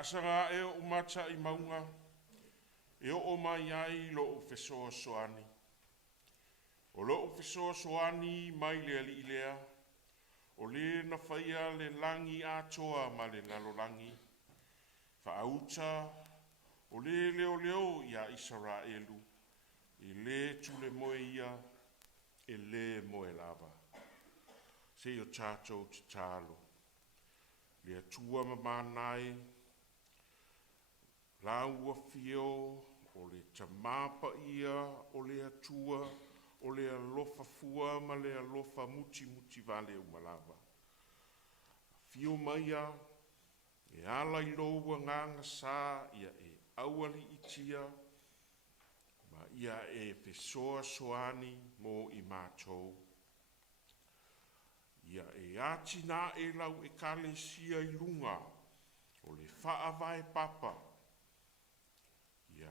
Asanga e o macha I maunga, e o mai ai lo o fesoa soani. O lo o fesoa soani mai le ali ilea, o le na whaia le langi a toa ma le lalolangi. Whaauta, o le leo leo ia Israelu, I le tule moe ia, e le moe lava. Se o chacho te talo, le atua mamanai, la ua fio, o le tamapa ia, o le atua, o le alofa fua, ma le alofa muti muti vale umalava. Fio maia, e ala I loua nganga sa, ia e awali itia, ma ia e pesoa soani mo I mātou. Ia e ati nā e lau e kale sia I lunga, o le whaawai papa. Ia,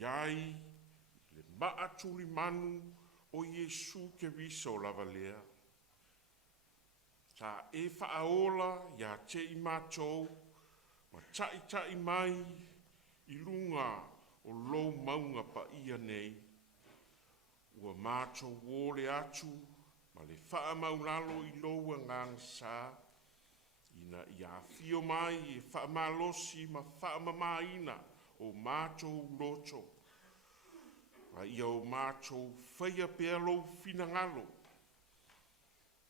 iai, le maatuli manu o Iesu ke viso lava lea. Ta e whaaola ia te I mātou, ma tai mai I lunga o lou maunga pa ia nei. Ua mātou wole atu, ma le whaamaulalo I loua ngang sa, ina ia fio mai e whaamalosi ma whaamamaina o mātou loto. Ma ia o mātou whaia pēr lou finangalo.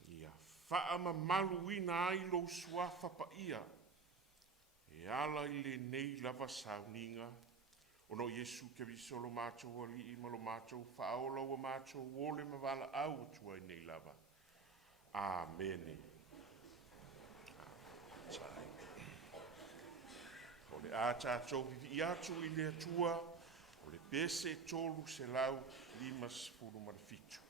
Ia whaamamalu ina ai lou suafa pa ia. E ala I le nei lava sauninga. Ono Iesu ke viso lo mātou ali I ma lo mātou Fauolo wa mātou wole ma wala au tua I nei lava. Amen. O le ata tau vivi atu I le atua, o le pese tolu se lau 5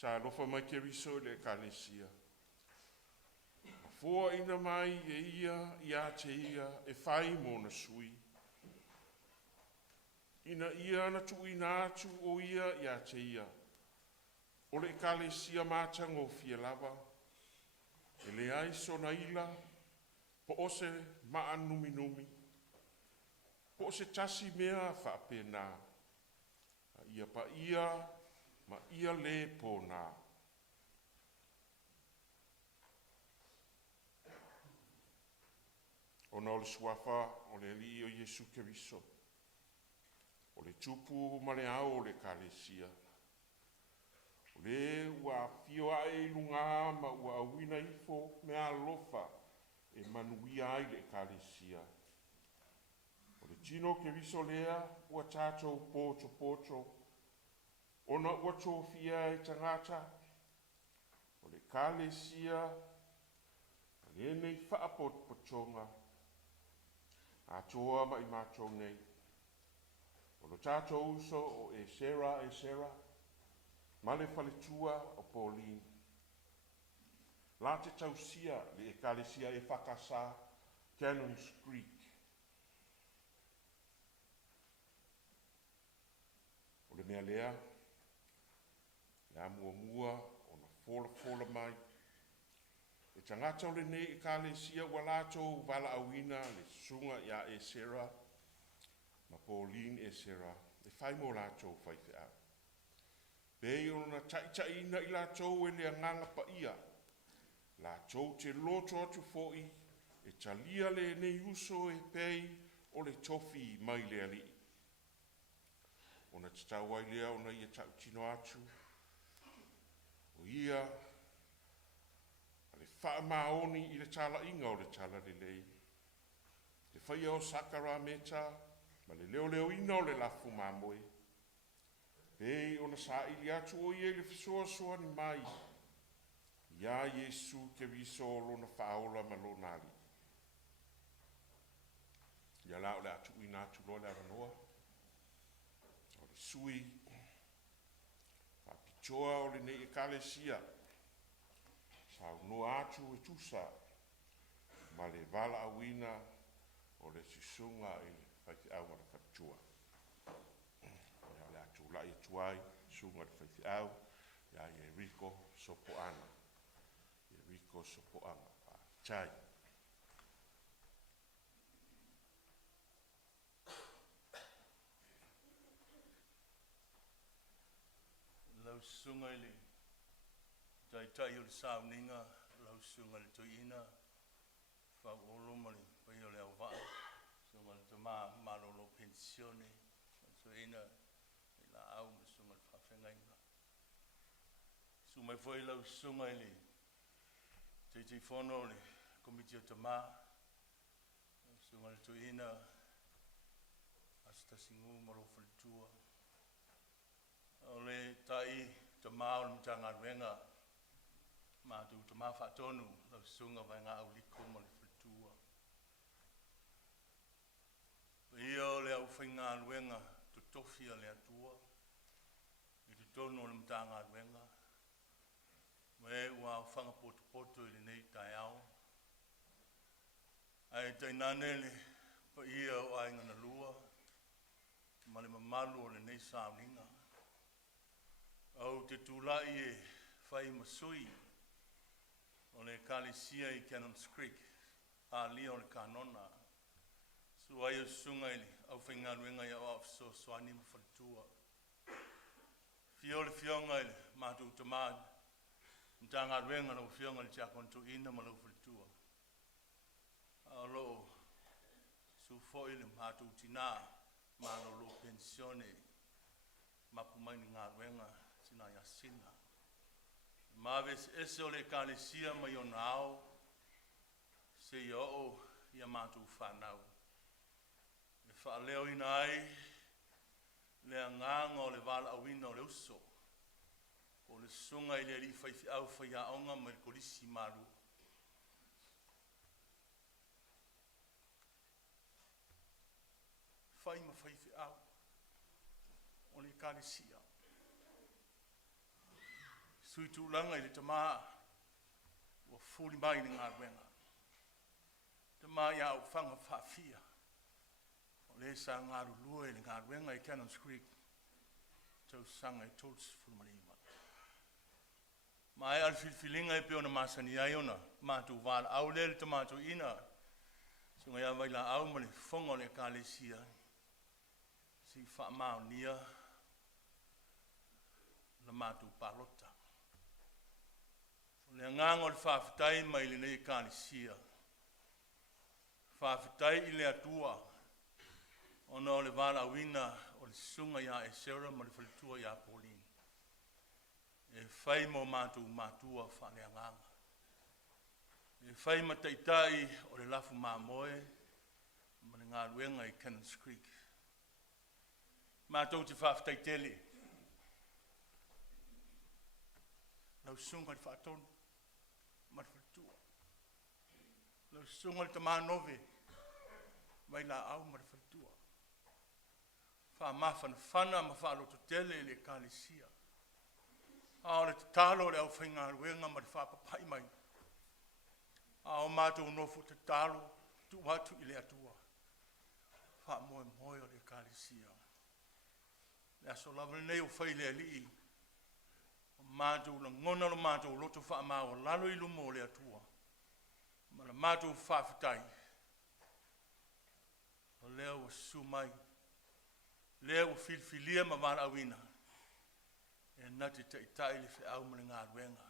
Sa lofa mai ke riso le kalesia. Fua ina mai e ia te ia e whai mo na sui. Ina ia na tu ina atu o ia te ia. O le kalesia mātang o fia lava. E le ai so na ila, po ose maa numi numi. Po ose tasi mea whaapena. Ia pa ia, ma ia le pōna. Ona o le suafa, o le li o Jesu Keriso. O le tupu ma le au o le kalesia. O le ua fio ai lunga ma ua awina ifo me alofa e manuia ai le kalesia. O le tino Keriso lea ua tātou poto. Ona ua tōwhia e tangata. O le kalesia, le nei whaapot potonga. A toa mai mātou nei. O lo tātou uso o Esera, ma le whaletua o Pauline. La te tausia le ekalesia EFKS Cannons Creek. O le mea lea, le mua o na fola mai. E tangata o le nei ekalesia ua lātou wala awina le sunga ia Esera, ma Pauline Esera, e whai mo lātou whaiwhea. Pei o na taitina i lātou e le anganga pa ia, lātou te loto atu foi, e talia le nei uso e pei o le tofi mai le ali. O na tatau ai lea o na ia tau tino atu, o ia, wha maoni i le tala inga o le tala le lei. Te whaia o sakara meta, ma le leo ina o le lafu mamoe. Pei o na sa ili atu o ie le fisoa ni mai. Ia Jesu Keriso lo na Fauolo ma lo nali. Ia la o le atu ina atu lo le aranoa. O le sui. Papitoa o le nei ekalesia. Sau no atu e tusa, ma le vala awina o le sisunga i le whaiti au ma le whaktua. Ia le atu la i tuai, sunga le whaiti au, ia i Riko Sopoana. I Riko Sopoana, pa chai. Lau sunga i le tai o le sauninga, lau sunga le toina, Fauolo ma le pai o le au waa, sunga le tama malolo pensione, toina i la au ma sunga le whawhengainga. Sumai foi lau sunga i le te whono le komiti o tama, sunga le toina, asta singu maro whalitua. O le tai tama o le mtanga ruenga, ma tu tama whatonu, lau sunga vai ngā au liko ma le whalitua. Ia le au whainga ruenga, tu tofia le atua, i tu tono le mtanga ruenga, me ua whanga poto i le nei tai au. Ai tainane le pa ia o ainga na lua, ma le mamalu o le nei sauninga. Au te tūlai e whai masui, o le kalesia i Cannons Creek, a lia o le kanona. Su ai o sunga ili, au whainga ruenga i au afso soani ma whalitua. Fio le fionga ili, mātou tamad, mtanga ruenga lau fionga li tiakonto ina ma lau whalitua. Alo, su fo ili mātou tina, ma lo pensione, mapumaini ngā ruenga, tina yasina. Maves ese o le kalesia mai o nao, se i o ia mātou whanau. Le whaaleo ina ai, le anganga o le wala awina o le uso, o le sunga i le ri whaifi au whai aonga mai le kolisi maru. Whai ma whaifi au, o le kalesia. sui tūlanga i le tamaa ua fuli mai ni ngā ruenga. Tamaa ia au whanga whawhia. O le sa ngā rulua i le ngā ruenga i Cannons Creek. Tau sanga i tōts fulmarima. Mai al filfilinga e peona masani ai ona. Mātou wāla au le tamātou ina. So ngai awai la au mani fonga le kālesia. Si whaamau nia. La mātou palota. Le ngango le whawhitai mai le nei kālesia. Whawhitai i le atua. Ona o le wāla wina o le sunga ia Esera ma le whalitua ia Pauline. E whai mo mātou mātua whane anganga. E whai mataitai o le lafu māmoe ma le ngā ruenga i Cannons Creek. Mātou te whawhitai tele. Lau sunga le whaatonu ma le whalitua. Lau sunga le tamanove mai la au ma le whalitua. Wha mawhana whana ma whaaloto tele le kālesia. Ao le talo le au whainga ruenga ma le whapapai mai. Ao mātou nofu te talo tu watu i le atua. Wha moe moe o le kālesia. Le aso lava nei o whai le alii. O mātou la ngona lo mātou loto wha mao lalo i lumo le atua. Ma la mātou whawhitai. O leo o sumai. Leo o filfilia ma wala awina. E nati te itai le whi au mani ngā ruenga.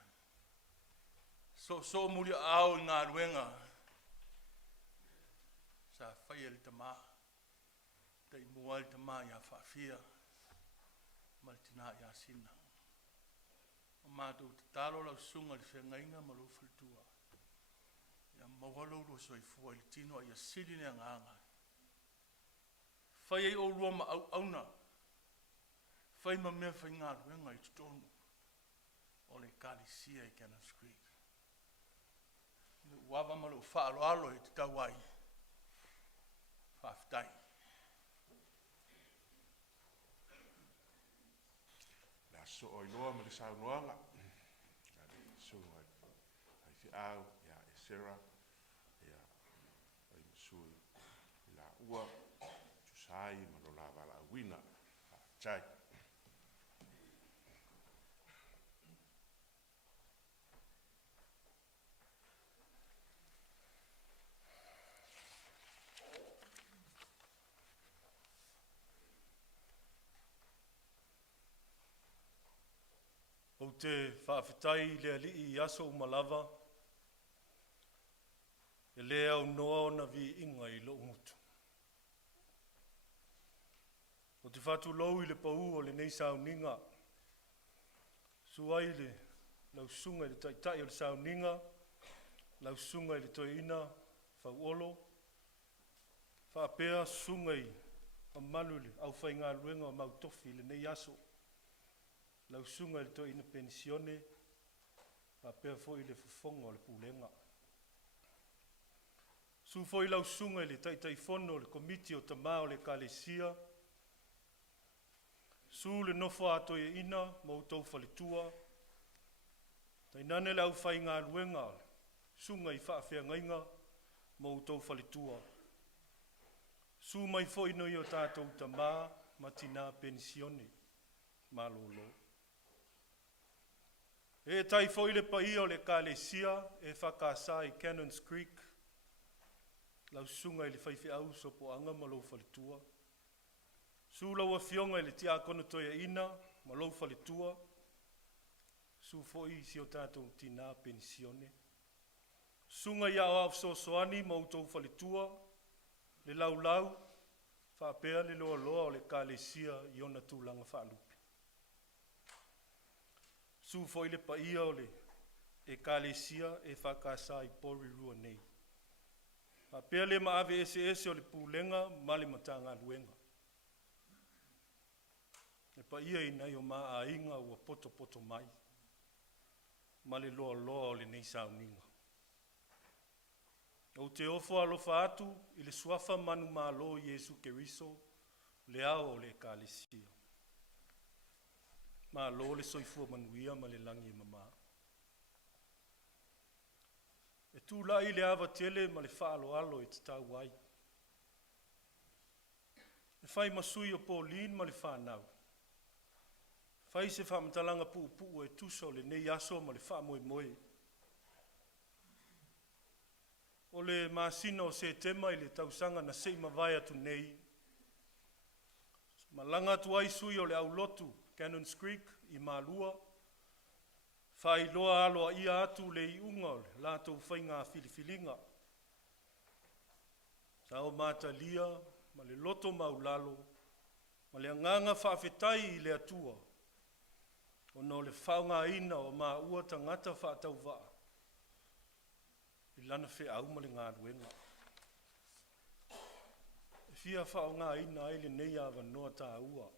So muri au i ngā ruenga. Sa whai ali tamā. Te i mua ali tamā ia whaafia. Ma le tina ia sina. O mātou te talo lau sunga le Feagaiga ma lo whalitua. Ia mawalo ro soi fua i tino ia sili nea nganga. Whai ei o rua ma au auna. Whai ma mea whai ngā ruenga i tutonu. O le kālesia i Cannons Creek. Le uawa ma lo whaalo alo i te tauai. Whawhitai. La so o iloa ma le saunoanga. So ai fi au ia Esera. Ia ai masui la ua. Sai ma lo lava la wina. Chai. O te whaafetai lea li i aso umalava. E lea au noa ona vi inga i lo umutu. O te whatu lou i le pau o le nei sauninga. Suai le lau sunga i le taitai o le sauninga. Lau sunga i le toeina Fauolo. Whaapea sunga i a manule au whai ngā ruenga o mautofi le nei aso. Lau sunga i le toeina pensione. Whaapea fo i le fufonga o le pulenga. Su fo i lau sunga i le taitai fono o le komiti o tamā o le kālesia. Su le nofo ato e ina, mau tau whalitua. Tai nane le au whai ngā ruenga, sunga i Feagaiga, mau tau whalitua. Su mai fo ino i o tātou tamā, matina pensione, malolo. E tai fo i le pai o le kālesia, e whakasa i Cannons Creek, lau sunga i le whaiwhi au sopo anga malo whalitua. Su lau a fionga i le tia kono toia ina, ma lau whalitua. Su foi si o tātou tina pensione. Sunga ia o au soani ma utou whalitua. Le lau lau, whaapea le loa loa o le kālesia i ona tūlanga whaalupi. Su foi le paia o le e kālesia e whakasa i pori rua nei. Whaapea le maave ese o le pūlenga ma le matanga luenga. E pa ia i nei o maa a inga ua poto mai. Ma le loa loa o le nei sauninga. O te ofo alofa atu i le suafa manu malo Iesu Keriso le ao o le kālesia. ma lo le soifua manuia ma le langi mama. E tu la i le awa tele ma le whaalo alo e te tau wai. E whai masui o Pauline ma le whanau. Whai se whamatalanga pu e tuso le nei aso ma le whamoe moe. O le masina o se tema i le tausanga na sei mawai atu nei. Malanga tu ai sui o le au lotu, Cannons Creek, i Malua. Whai loa aloa ia atu le i unga o le lātou whainga filifilinga. Sao mata lia, ma le loto maulalo, ma le anganga whaafetai i le atua. O no le whaunga ina o maa ua tangata whaatau waa. I lana whi au ma le ngā ruenga. E fia whaunga ina ai le nei awa noa tā ua.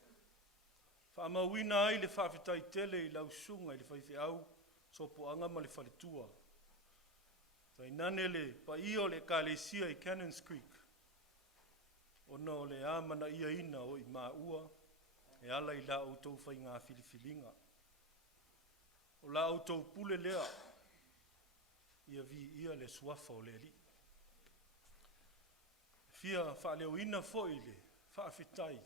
Whaamawina ai le whaafetai tele i lau sunga i le whaifi au, so po anga ma le whalitua. Tai nane le pa io le kālesia i Cannons Creek. O no le amana ia ina o i maa ua, e ala i la autou whai ngā filifilinga. O la autou pule lea, ia vi ia le suafa o le li. Fia wha leo ina foi le, wha awhitai.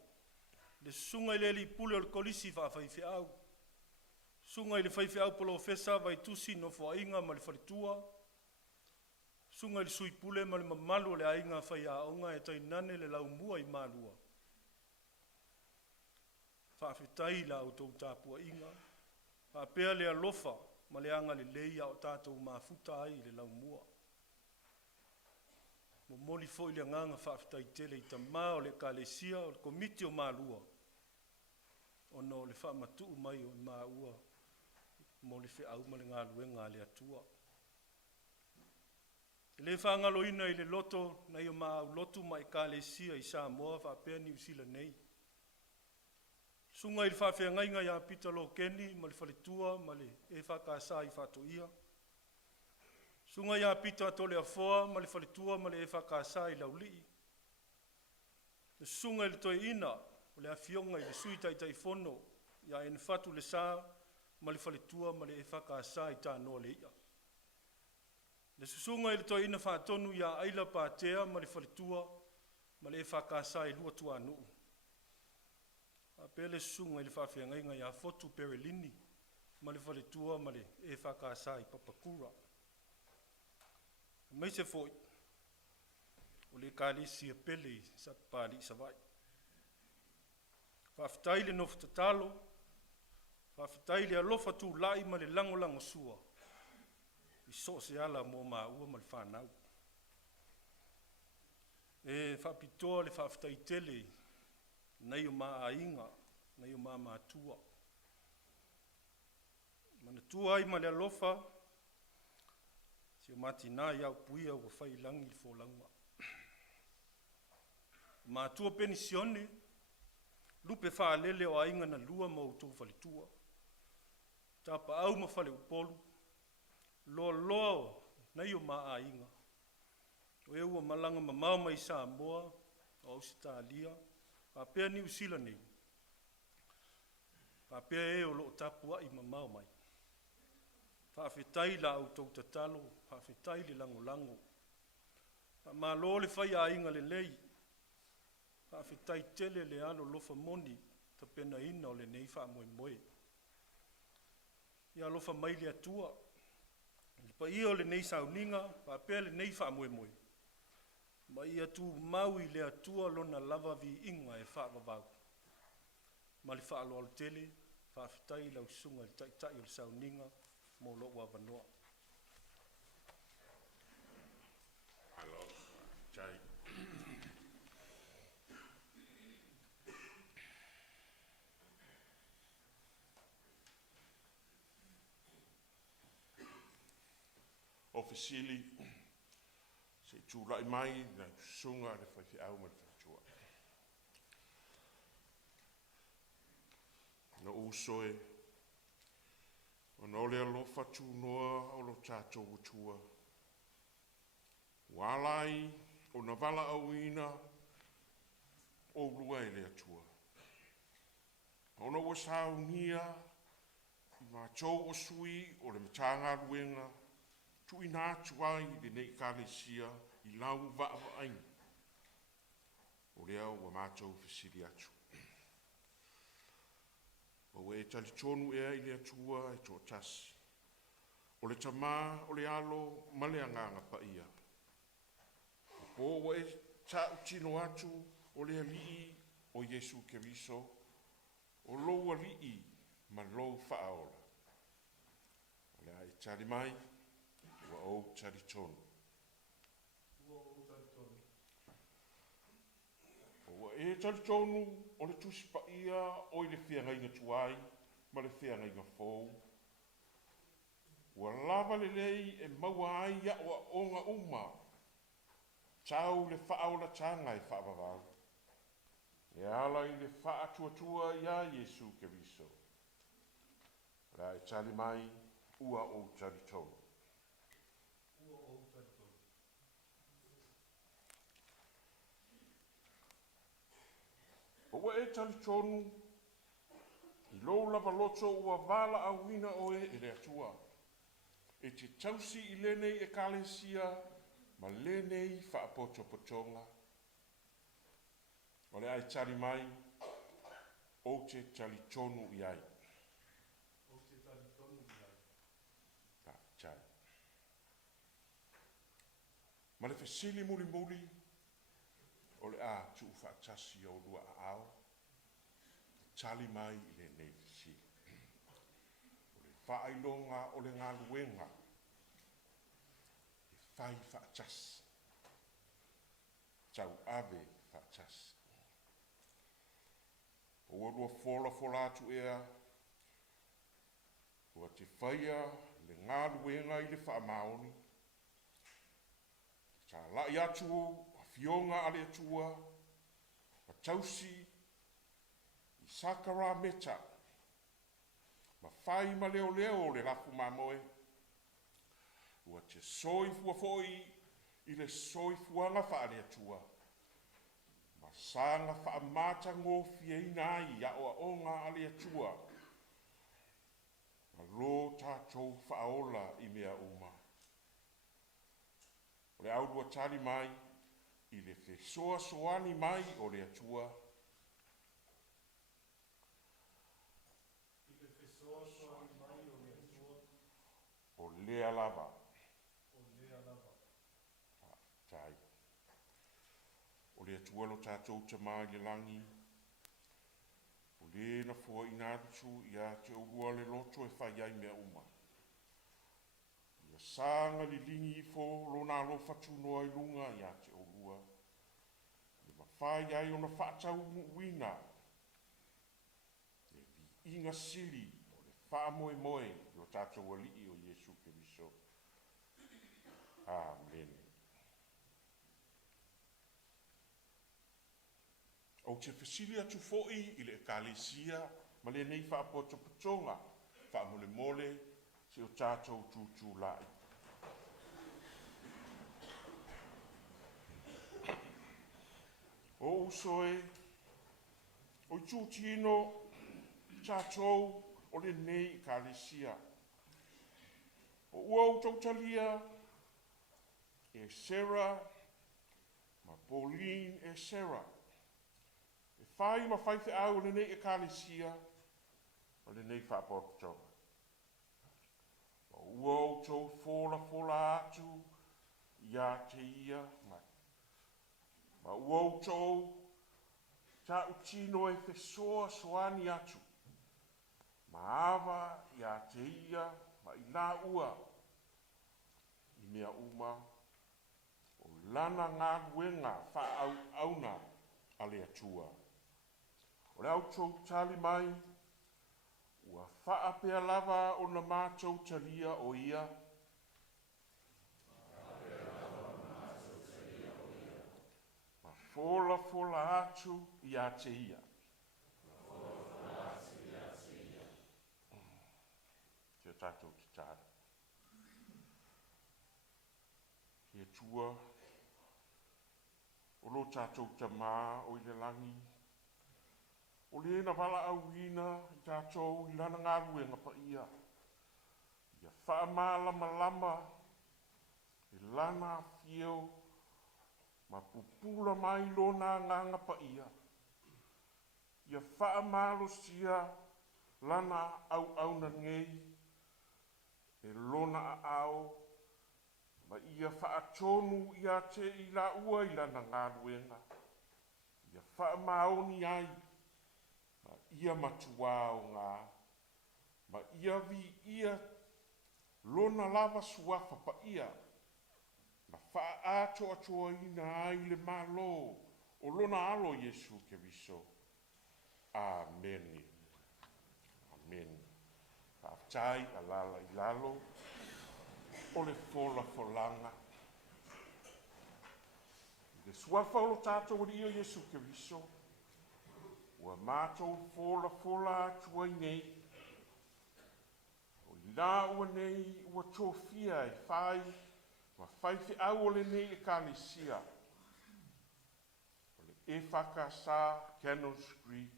Le sunga i le li pule o le kolisi wha whaifi au. Sunga i le whaifi au polo fesa vai tusi no fua inga ma le whalitua. Sunga i le sui pule ma le mamalu o le ainga whai a onga e tai nane le lau mua i malua. Wha awhitai la autou tāpua inga. Wha pea le alofa ma le anga le leia o tātou mafuta ai le lau mua. Mo moli fo i le nganga whaafitai tele i ta mao le kālesia o le komiti o malua. O no le whaamatu mai o maua. Mo le whi au ma le ngā luenga le atua. Le whaangalo ina i le loto na i o maa lotu mai kālesia i Samoa whaapea New Zealand nei. Sunga i le whaafea ngainga ia Peter Lo Kenny ma le whalitua ma le EFKS i whatoia. Sunga ia Peter tole a foa ma le whalitua ma le EFKS i laulii. Le sunga i le toi ina o le awhionga i le sui tai fono ia en whatu le sā ma le whalitua ma le EFKS i tā noa le ia. Le susunga i le toi ina whaatonu ia aila pātea ma le whalitua ma le EFKS i lua tua nuu. A pele sunga i le whawhiangainga ia fotu Periti ma le whalitua ma le EFKS i Papakura. Mai se foi o le kālesia pele sa pāli sa vai. Whawhitai le nofta talo, whawhitai le alofa tū lai ma le lango sua. I so se ala mō ua ma le whanau. E whapitoa le whawhitai tele nei o maa inga, nei o maa mātua. Mana tua ai ma le alofa, si o mati nā iau puia ua whai langi le fōlanga. Mātua penisione, lupe whaalele o ainga na lua ma utou whalitua. Tāpa au ma whale upolu, loa nei o maa inga. O e ua malanga ma mau mai Samoa, o Australia, Papea New Zealand nei. Papea e o loo tapua i mamau mai. Whaafetai la au tau tatalo, whaafetai le lango. Ma lo le whai a inga le lei. Whaafetai tele le ano lofa moni, ta pena ina o le nei wha moe. Ia lofa mai le atua. Pa ia o le nei sauninga, papea le nei wha moe. Ma ia tu maui le atua lona lava vi inga e whaavavau. Ma le whaalo al tele, whaafetai lau sunga le tai o le sauninga, mo lo wa vanoa. Hello, Jai. Officially, se tūrai mai na sunga le whaifi au ma le whaitua. Na usoe, o na ole alofa tūnoa o lo tātou utua. Walai, o na wala au ina, o lua e le atua. O na wasau nia, Ma chou o sui o le matanga ruenga, tu ina tuai de nei kalesia I lau va aing. O lea ua mātou fesiri atu. O e tali tonu ea I lea tua e tō tasi. O le tamā, o le alo, ma le anganga pa ia. O e ta utino atu, o le alii o Yesu Keriso, o lou alii ma lou whaaola. O le ai tari mai, ua o tari tonu. O e tari tonu, o le tusi pa ia, o I le whiangainga tuai, ma le whiangainga fōu. Ua lava le lei e maua ai ia o onga uma. Tau le whaaola tanga e whaavavau. E ala I le whaatua ia Yesu Keriso. La e tali mai, ua o tari tonu. O e tali tonu, I lou lava loto ua vala awina o e le atua. E te tausi I lenei e kalesia, ma lenei whaapotopotonga. O le ai tali mai, o te tali tonu I ai. Ta, tali. Ma le fesili muli muli, o le a tu whaatasi o lua a ao, tali mai I le nei fesili. O le whaailonga o le ngā luenga, e whai whaatasi. Tau ave whaatasi. O ua fola atu ea, ua te whaia le ngā luenga I le whaamaoni, ta lai atu a fionga ale atua, a tausi I sakara meta, ma whai ma leo le rafu mamoe, ua te soifua foi I le soifuanga whaale atua, ma sanga whaamata ngofia ina ai a oa onga ale atua, ma lo tātou whaola I mea uma. O le aurua tali mai, I le whesoa soani mai o le atua. O lea lava. Tai. O le atua lo tātou te mai le langi. O le na fua inatu ia te urua le loto e whai ai mea uma. Ia sanga li lingi I fo lo nā lo fatu noa I lunga ia te urua. Ia mawhai ai o na whaatau wina. Ia vi inga siri o le wha moe moe o tātou alii o Yesu Keriso. Amen. O te fesili atu foi I le ekalesia, ma le nei whaapotopotonga, whaamole mole, se o tātou tūtū lai. O usoe, o tūtino, tātou o le nei ekalesia. O uau tautalia, Esera, ma Pauline Esera. Whai ma whai te au le nei ekalesia, o le nei whaapotopotonga. Uau tau fola atu, ia te ia mai. Ma uau tau, ta utino e whesoa soani atu. Ma awa, ia te ia, ma I nā ua. I mea uma, o lana ngā luenga wha auna ale atua. O le au tau tali mai, ua whaapea lava o na mātou talia o ia. Ma fola atu ia te ia. Te tātou te tāra. He tua, o lo tātou tamā o I le langi, O le na wala au ina i tātou i lana ngā ruenga pa ia. Ia wha malama lama i lana fio ma pupula mai lona nganga pa ia. Ia wha malo sia lana au na ngei e lona a ao ma ia wha atonu ia te i la ua i lana ngā ruenga. Ia wha maoni ai ma ia matuao ngā ma ia vi ia lona lava suafa pa ia ma wha ato atoa ina ai le malo o lona alo Yesu ke viso. Amen. Amen. Aftai alala i lalo o le fola folanga. Le suafa o lo tātou o io Yesu ke viso. Ua mātou fola atua i nei. O i la ua nei ua tōwhia e whai. Ma whai whi au o le nei e kālesia. O le EFKS Cannon Street.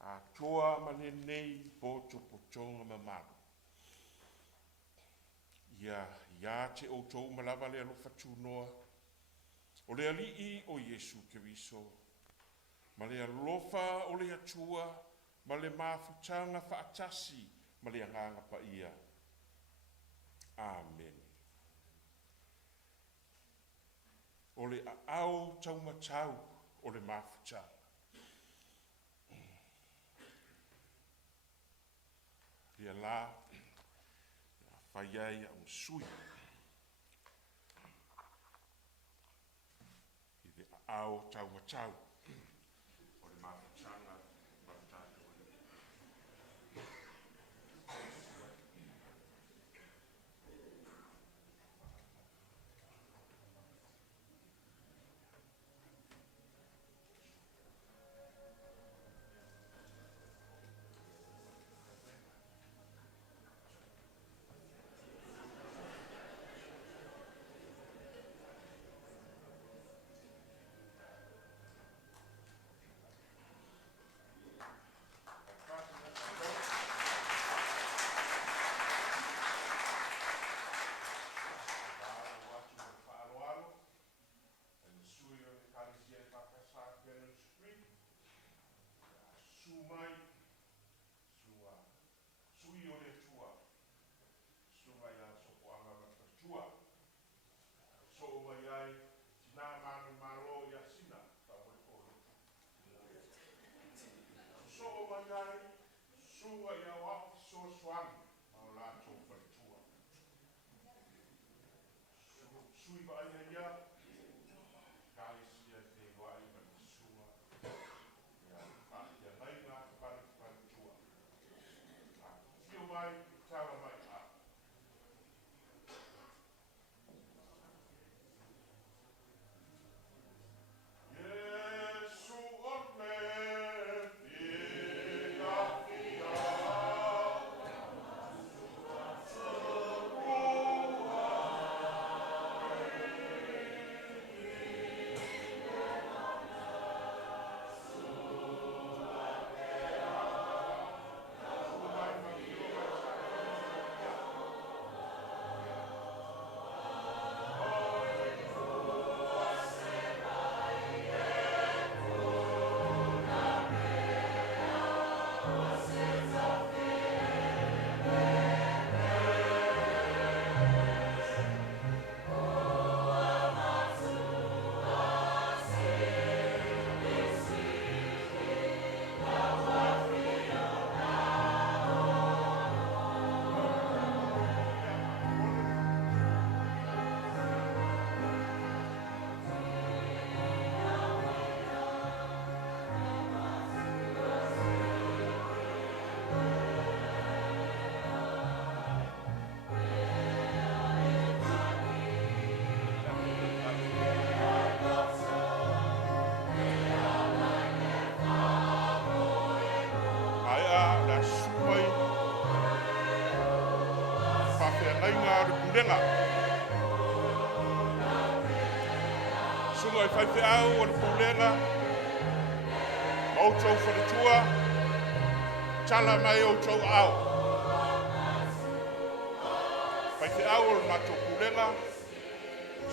A toa ma le nei poto potonga mamaru. Ia te o tau malawa le alo whatunoa. O le alii o Yesu ke viso. Ma le alofa o le atua. Ma le mafutanga whaatasi. Ma le anganga pa ia. Amen. O le au tau matau o le mafutanga. Ia la, whaiai au sui. I le au tau matau. O le mafutanga, mafutanga. Lenga. Sunga I whai au o le pulenga. O tau whanatua, tala mai o tau au. Pai te au o mato kurenga,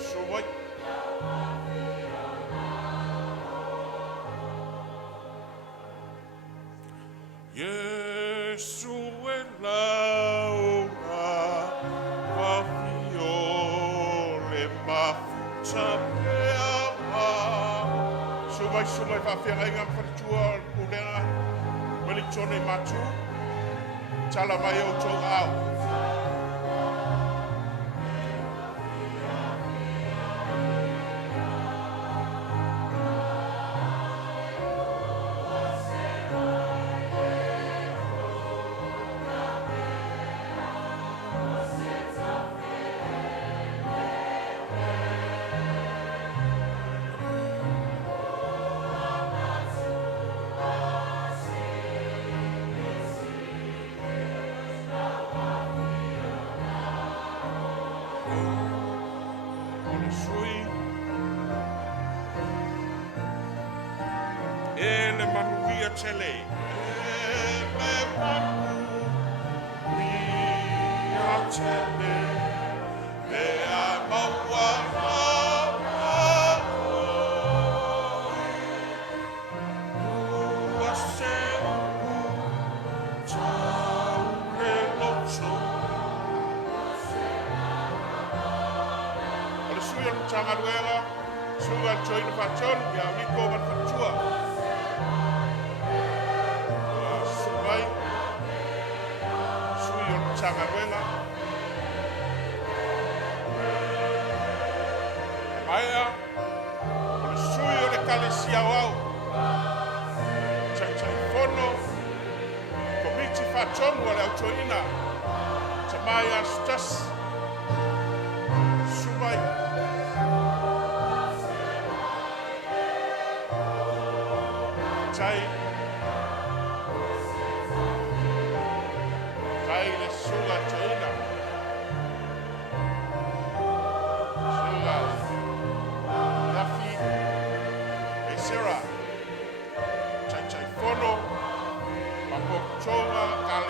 so wai. Yesu e laura, wawhio le mafuta mea ma. Sumai whawhiangainga whanatua kurenga, wali tone matu, tala mai o tau au. Tele.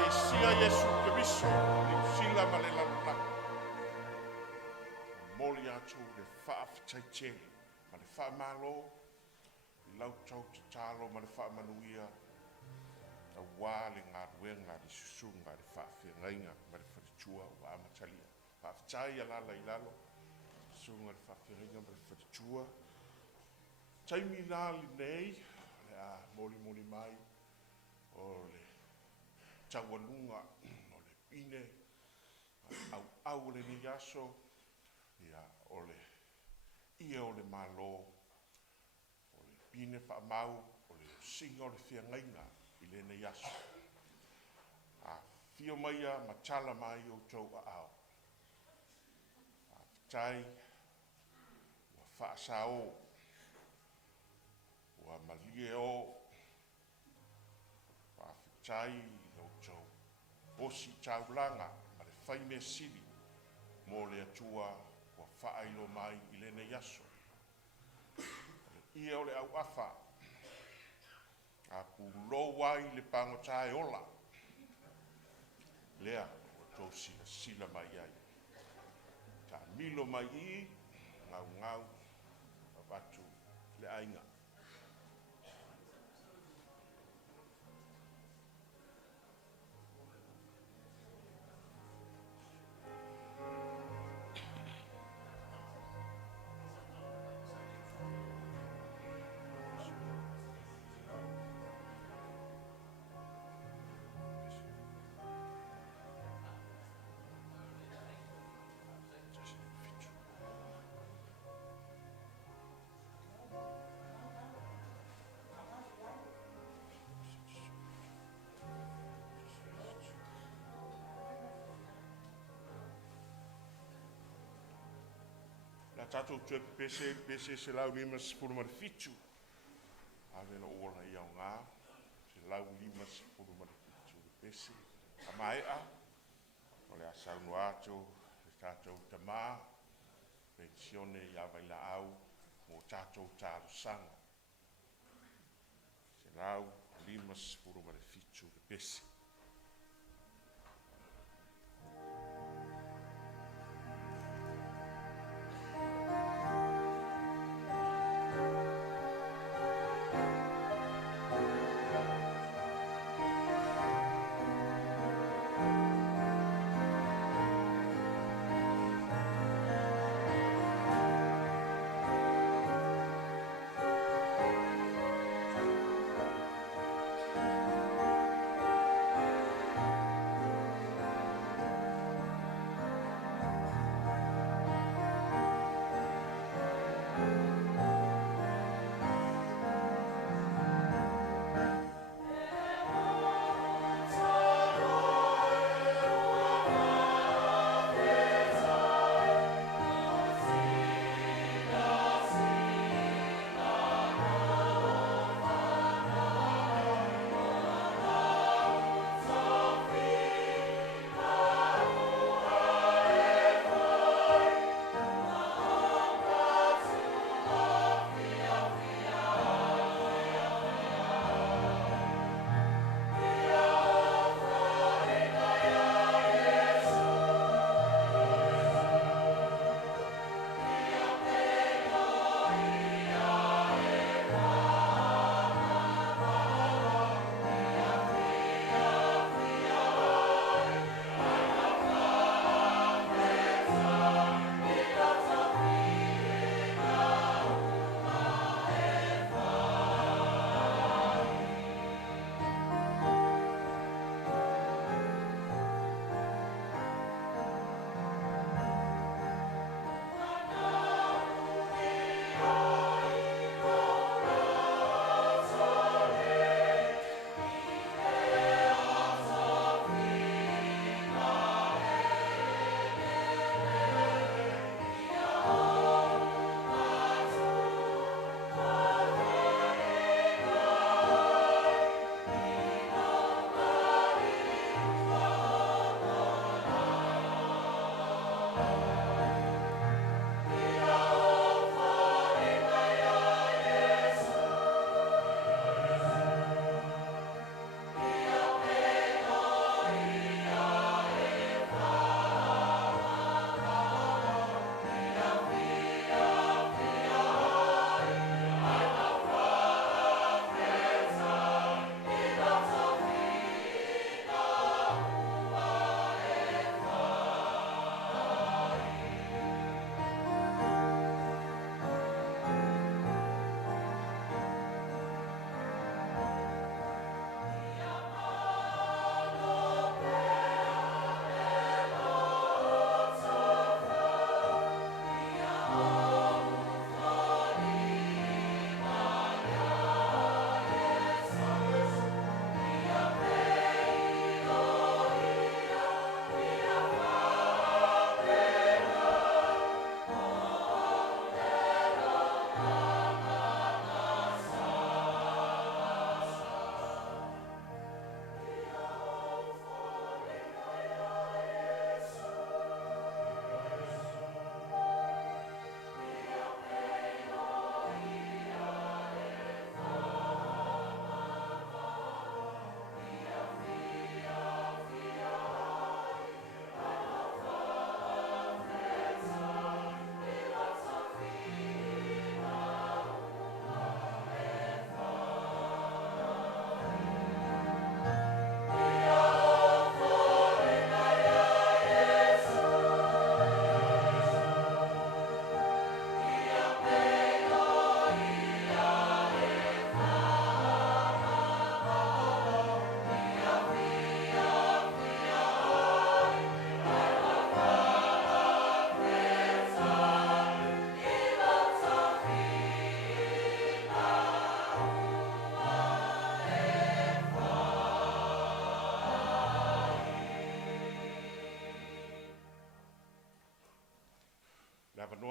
Esera, Yesu Kristo, sila malelala. Moli atu le whaafitaiche, ma le whaamalo, i lau tau te talo, ma le whaamanuia, a wāle ngā ruenga, di susunga, di whaafengainga, ma le whatitua, wa amatalia. Whaafitai alala i lalo, susunga di whaafengainga, ma le whatitua. Taimi nāli nei, le a moli mai, o le taualunga, o le pine, au le ni aso, ia o le ia o le malo, o le pine whaamau, o le singa o le whiangainga, i le nei aso. A fio maia ma tala mai o tau a au. A tai, wa whaasao, wa malie o, wa tai o tau. Osi taulanga, ma le whaime siri, mo le atua, wa whaailo mai i le nei aso. Ia o le au afa, a pulo wai le pango tae ola. Lea, o tau sila mai ai. Ta milo mai i, ngau, watu, le ainga. Tatou tue pese se lau lima sepulu ma le fitu. Ave no ola i au ngā, se lau lima sepulu ma le fitu le pese. A maea, o le asau no ato, le tatou tamā, pensione i awai la au, mo tatou tāru sanga. Se rau, lima, sepuluh, ma le fitu, le pesi.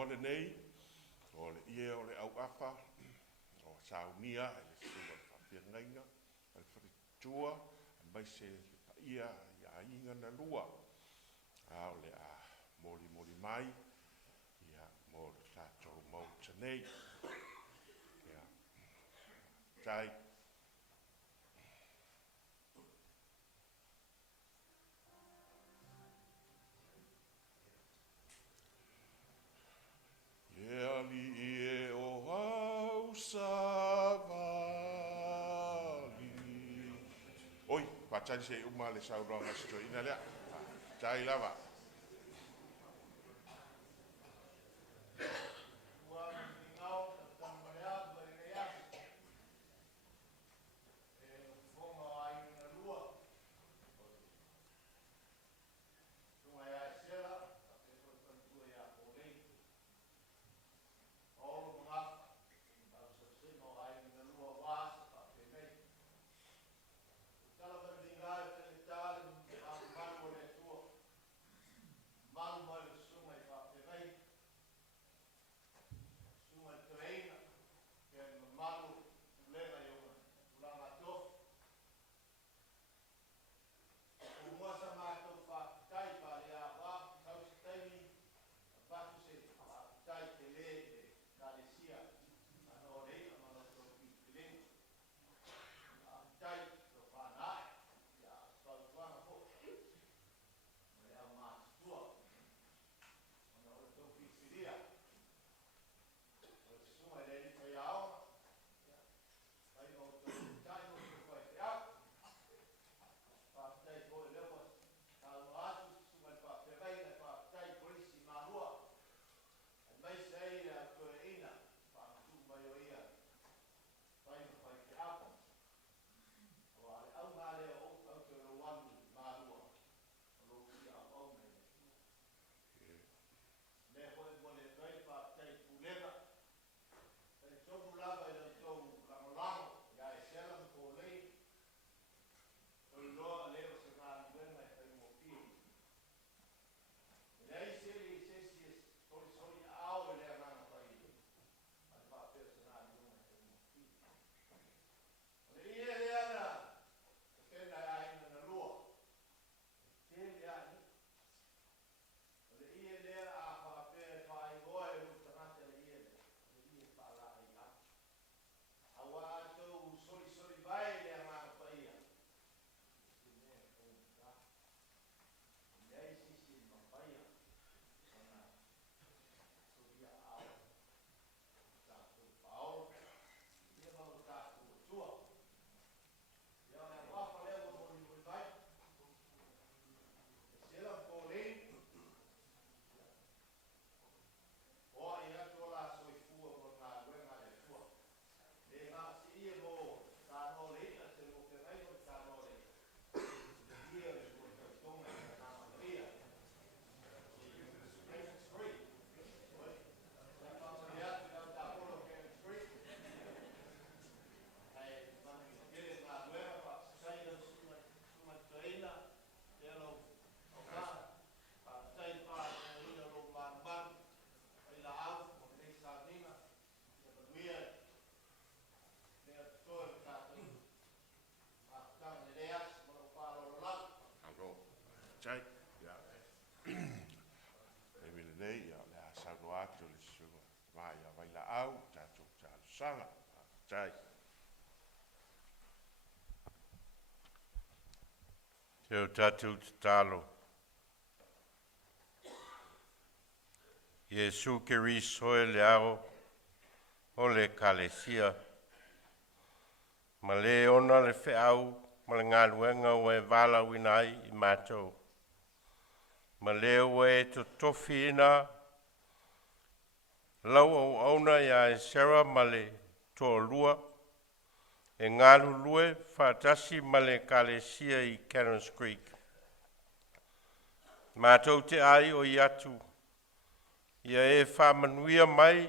le nei, o le ie o le au afa, o saunia, e le sula le whawhiangainga, e le wharitua, e mai se le paia, ia inga na lua, a o le a mori mori mai, ia mo le tātou mau tanei, ia tai, tali se uma le sauronga sto ina lea. Tai lava. Tai. Ja. E mele nei ia le asauno atu le sunga. Mai ia vai la au tatu tatu sanga. Tai. Teo tatu talo. Iesu ke risoe le ao o le kalesia. Ma le ona le feau, ma le ngaluenga o e vala winai I matou. Ma le o e to tofina, lau au auna ia Esera ma le to lua, e ngalu lue fatasi ma le kalesia I Cannons Creek. Matou te ai o iatu, ia e whamanuia mai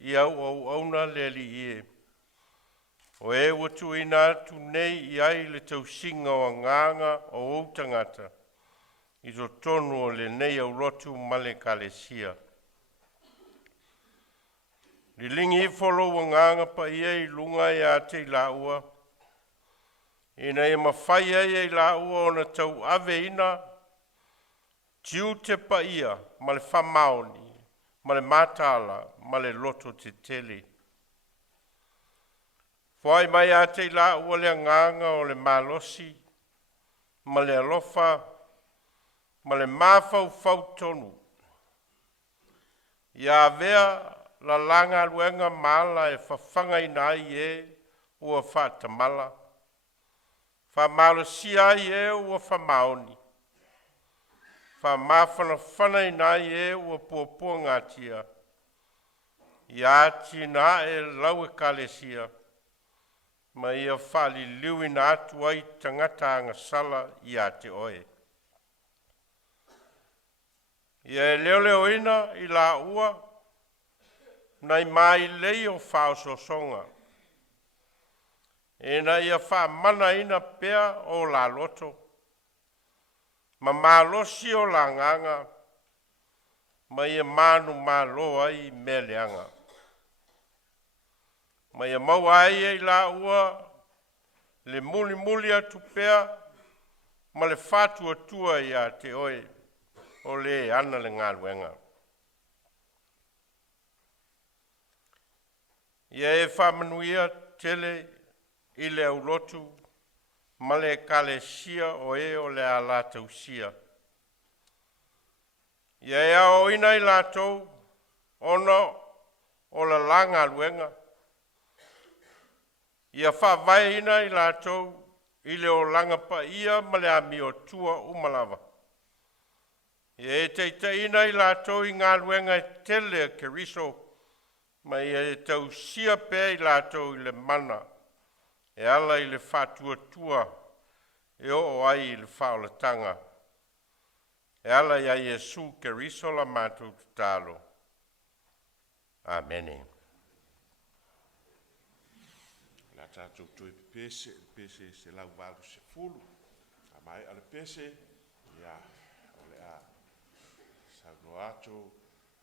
I au auna le li ie. O e watu ina atu nei I ai le tausinga o nganga o outangata. I to tonu o le nei au rotu male kalesia. Li lingi I folo o nganga pa ia I lunga ia te laua. Ina e mawhaia ia I laua o na tau ave ina. Tiu te pa ia ma le whamaoni, ma le matala, ma le loto te tele. Whai mai a te la ua le nganga o le malosi, ma le alofa, ma le mawhau fau tonu. Ia vea la langa luenga mala e whawhanga ina I e ua whatamala. Whamalosia i e ua whamaoni. Whamawhanawhana i nā i e ua puapua ngā tia. Ia tina e lau e kalesia. Ma ia whali liwi nā atu ai tangata ngasala i a te oe. Ia e leo ina i la ua. Nei mai lei o whaososonga. Ena ia wha mana ina pea o la loto. Ma malosi o la nganga. Ma ia manu malo ai me leanga. Ma ia mau ai e la ua. Le muli atu pea. Ma le fatu atua ia te oe. O le ana le ngā luenga. Ia e whamanuia tele i le aulotu, ma le kalesia o e o le alatau sia. Ia e ao ina i latou, ono o la langa luenga. Ia whawai ina i latou, i le o langa pa ia ma le ami o tua umalava. Ia e teita ina i latou i ngā luenga e tele ke riso, ma ia e tau sia pe i latou i le mana. E ala i le whatua tua, e o ai i le whaolatanga. E ala i a Iesu ke riso la mātou talo. Amene. La tātou tui pese se lau walu se fulu. A mai ale pese, ia, ole a sauno ato,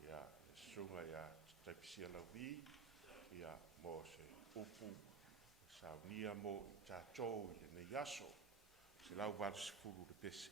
ia, sunga ia, taipisia lau vi, ia, mo se upu, saunia mo tātou i ne yaso, se lau walu se fulu de pese.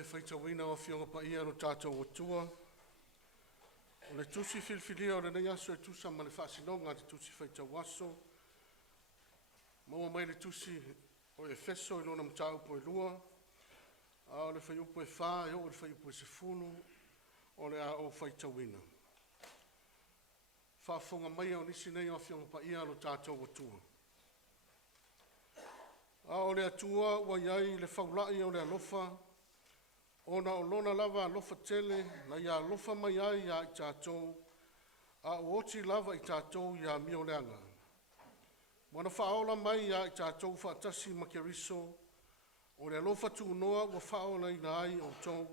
le whaitawina o fionga pa ia no tātou o tua. O le tusi filfilia o le nei aso e tusa ma le whaasinonga te tusi whaitawaso. Maua mai le tusi o e feso i lona mtau po e lua. A o le whaiupo e wha e o le whaiupo e sefunu. O le a o whaitawina. Whaafonga mai o nisi nei o fionga pa ia no tātou o tua. A o le atua ua iai le whaulai o le alofa. Ona o lona lava alofa tele na ia alofa mai ai ia i tātou. A o oti lava i tātou ia mio leanga. Wana whaola mai ia i tātou whaatasi makeriso. O le alofa tu noa ua whaola i na ai o tau.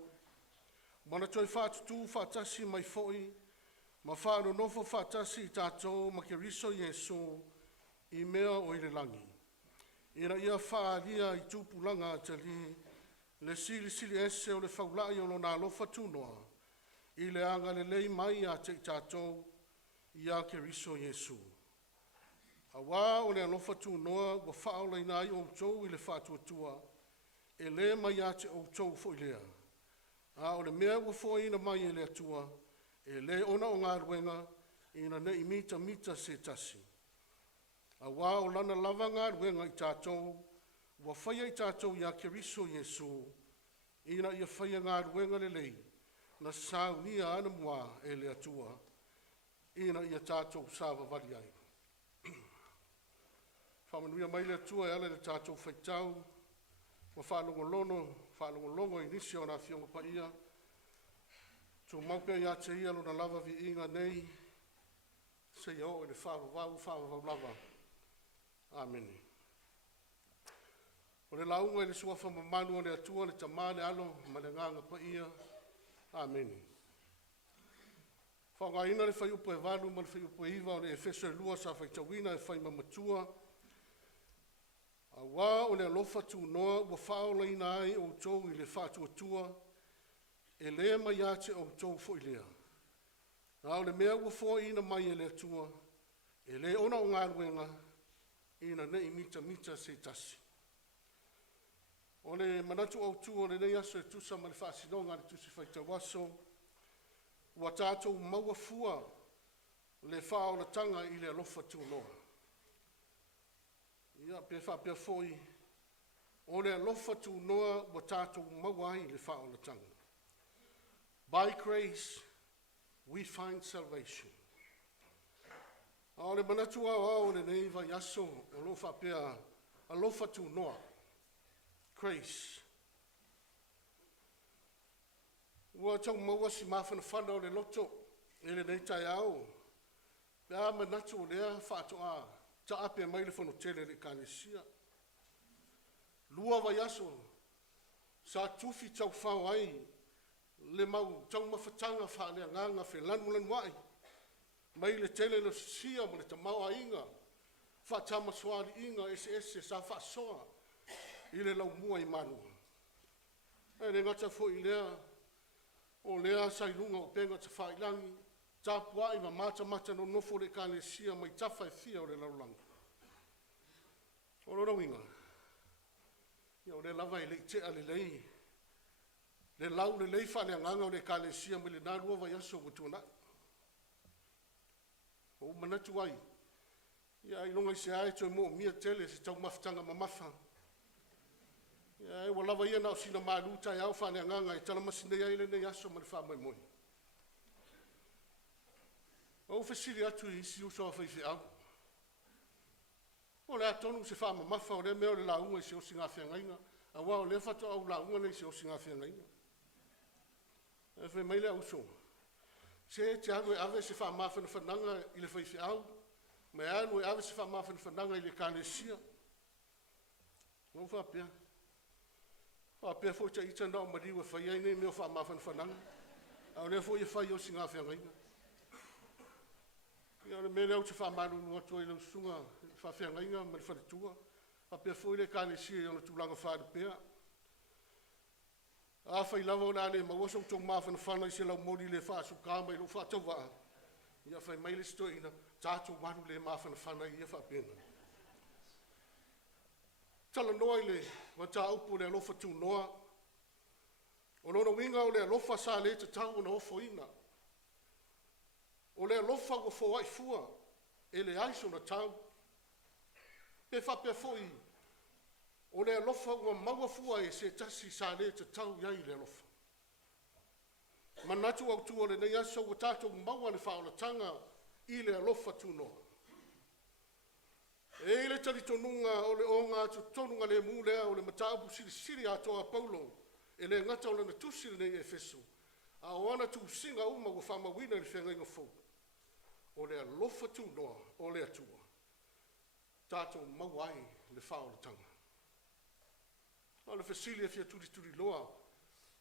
Wana toi whaatutu whaatasi mai foi. Ma whaano nofo whaatasi i tātou makeriso Yesu i mea o i le langi. Ina ia whaalia i tūpulanga te li le sili ese o le whaulai o lona alofa tūnoa. I le anga le lei mai a te i tātou i a keriso Yesu. A wā o le alofa tūnoa wa whaola ina i o tau i le whaatuatua. E le mai a te o tau fo i lea. A o le mea wa fo ina mai e le atua. E le ona o ngā ruenga ina ne i mita se tasi. A wā o lana lava ngā ruenga i tātou, wa whaia i tātou i a keriso Yesu, ina ia whaia ngā ruenga le lei, na sāu nia ana mua e le atua, ina ia tātou sāwa wari ai. Whamanuia mai le atua e ala le tātou whaitau, wa whanongolono i nisi o nā fionga pa ia, tō maupea ia te ia lona lava vi inga nei, se ia o e le whawawau lava. Amen. O le launga i le suafa mamanu o le atua le tamane alo ma le nganga pa ia. Amen. Whangaina le whaiupo e valu ma le whaiupo e iwa o le efeso e lua sa whaitawina e whai mamatua. A wā o le alofa tu noa ua whaola ina ai o tau i le whaatuatua. E lea mai ate o tau fo i lea. Nā o le mea ua fo ina mai e le atua. E le ona o ngā ruenga. Ina nei mita se tasi. O le manatu au tu o le nei aso e tusa ma le whaasinonga le tusi whaitawaso. Ua tātou maua fua le whaolatanga i le alofa tu noa. Ia pe whapea foi. O le alofa tu noa ua tātou maua ai le whaolatanga. By grace we find salvation. O le manatu au le nei vai aso o lo whapea alofa tu noa. Grace. Ua tau maua si mawhana whana o le loto e le nei tai au. Pea manatu o lea whatoa ta ape mai le whano tele le kānesia. Lua vai aso sa tufi tau whao ai le mau tau mawhatanga whanea nganga whe lanu wai. Mai le tele no sia mo le tamau a inga. Whatama swari inga ese sa whasoa. I le lau mua i manu. E le ngata fo i lea. O lea sailunga o penga ta whailangi. Tapua i mata no nofo le kane sia mai tawha e fia o le laulanga. O lo rawinga. Ia o le lava i le tea le lei. Le lau le lei whane nganga o le kane sia mai le nārua vai aso o tuana. O manatu ai. Ia i longa i se ae toi mo mia tele se tau mawhtanga mamafa. Ia e walawa ia na o sina maaluta e au whane nganga e tala masine ai le nei aso ma le wha mai moi. O fesiri atu i isi uso a whaifi au. O le atonu se wha mamafa o le mea o le launga i se o singa whiangainga. A wao le whato au launga nei se o singa whiangainga. E whai mai le au so. Se te anu e ave se wha mawhana whananga i le whaifi au. Me anu e ave se wha mawhana whananga i le kānesia. O whapea. Whapea fo te ita nao mariwa whai ai nei mea wha mawhana whananga. Au le fo i whai o singa whiangainga. Ia le mele au te whamanu nua tua i lau sunga whawhiangainga ma le wharetua. Whapea fo i le kānesia i ona tūlanga whare pea. A whai lava o nāne mawasa utong mawhana whana i se lau mori le whaasu kāma i lo whaatau waa. Ia whai maile sto ina tātou wanu le mawhana whana i ia whapena. Tala noa i le wata upu le alofa tū noa. O lona winga o le alofa sa le te tau na ofo ina. O le alofa o fo ai fua, e le aiso na tau. Pe fa pe foi, o le alofa o maua fua e se tasi sa le te tau iai le alofa. Manatu au tu o le nei aso o tatou maua le whaolatanga i le alofa tunoa. E le tali tonunga o le onga tu tonunga le mulea o le mataapu siri atoa Paulo. E le ngata o le natusi le nei Efeso. A o ana tu singa uma o whamawina le whenga fau. O le alofa tunoa o le atua. Tatou mawai le whaolatanga. O le fesilia fia turi loa.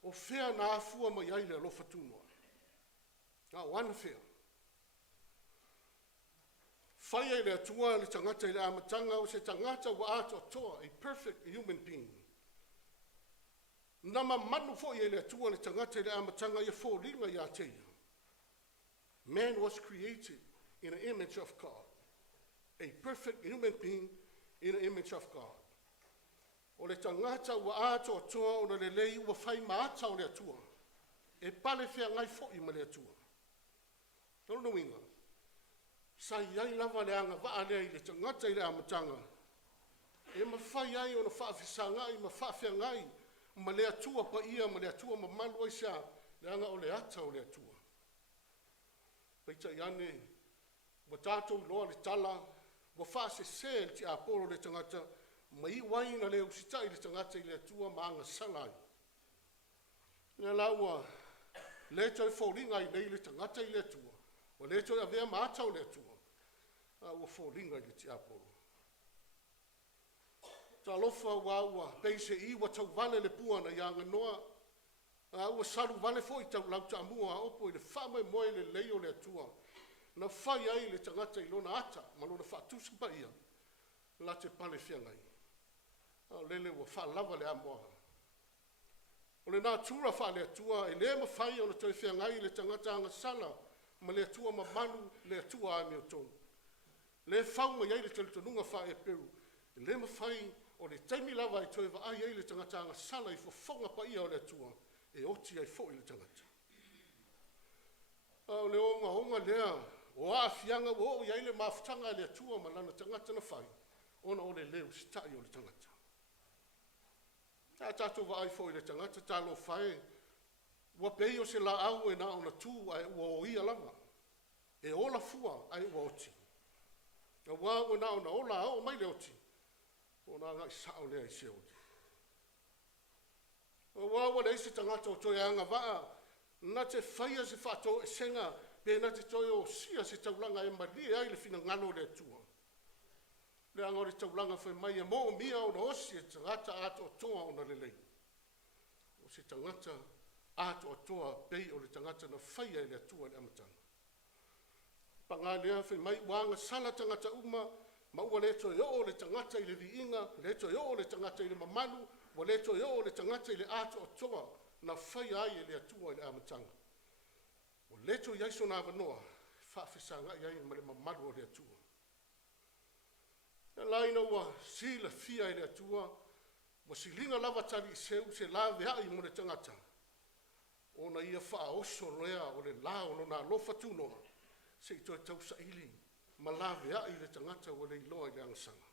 O whea na afua mai ai le alofa tunoa. A o ana whea. Whaia le atua le tangata i le amatanga o se tangata wa ato toa, a perfect human being. Nama manu fo i le atua le tangata i le amatanga i fo ringa i ateia. Man was created in an image of God. A perfect human being in an image of God. O le tangata wa ato toa o le lei ua whai maata o le atua. E pale fea ngai fo i ma le atua. Tono winga. Sa iai lava le anga waa lea i le tangata i le amatanga. E ma whai ai o na whaafisa ngai, ma whaafia ngai, ma le atua pa ia, ma le atua ma malu ai sa, le anga o le ata o le atua. Peita iane, wa tātou loa le tala, wa whaase se ti aporo le tangata, ma i waina le usita i le tangata i le atua ma anga salai. Nea laua, le toi fōringa i nei le tangata i le atua. O le toi avea maata o le atua. A ua fōringa i le ti aporo. Ta lofa ua peise i wa tau vale le puana i anga noa. A ua saru vale fo i tau lau ta mua a opo i le whame moe le leo le atua. Na whai ai le tangata i lona ata, ma lona whaatusa pa ia. La te pale whiangai. A lele ua whalava le amoa. O le nā tura wha le atua, e le ma whai o na toi whiangai le tangata anga sala, ma le atua ma manu, le atua a meo tonu. Le whau ma iai le talitonunga wha e peru. E le ma whai o le taimi lava i toi wa ai ai le tangata anga sala i fofonga pa ia o le atua. E oti ai fo i le tangata. O le onga lea, o a fianga o iai le mafutanga le atua ma lana tangata na whai. Ona o le leo sitai o le tangata. Ta tato wa ai fo i le tangata, talo whae. Wa pei o se la au e na ona tu ai ua o ia lava. E ola fua ai ua oti. E wa o na ona ola au mai le oti. O na ngai sao lea i se oti. O wa le isi tangata o toi anga waa. Na te whaia se whato e senga. Pe na te toi o sia se taulanga e mali ai le fina ngano le tua. Le anga o le taulanga whai mai e mo mia o na osi e tangata ato o toa o na lelei. O se tangata ato atoa pei o le tangata na whaia i le atua le amatanga. Panga lea whai mai wanga sala tangata uma, ma ua le to o le tangata i le viinga, le to o le tangata i le mamanu, wa le to o le tangata i le ato atoa na whaia ai i le atua i le amatanga. O le to iaiso na wanoa, whaafisanga i ai ma le mamanu o le atua. E laina ua sila fia i le atua, wa silinga lava tali i seu se la vea i mo le tangata. Ona ia wha oso lea o le lao no na lofa tunoa. Se i toi tau sa ili, ma la vea i le tangata o le iloa i le angasanga.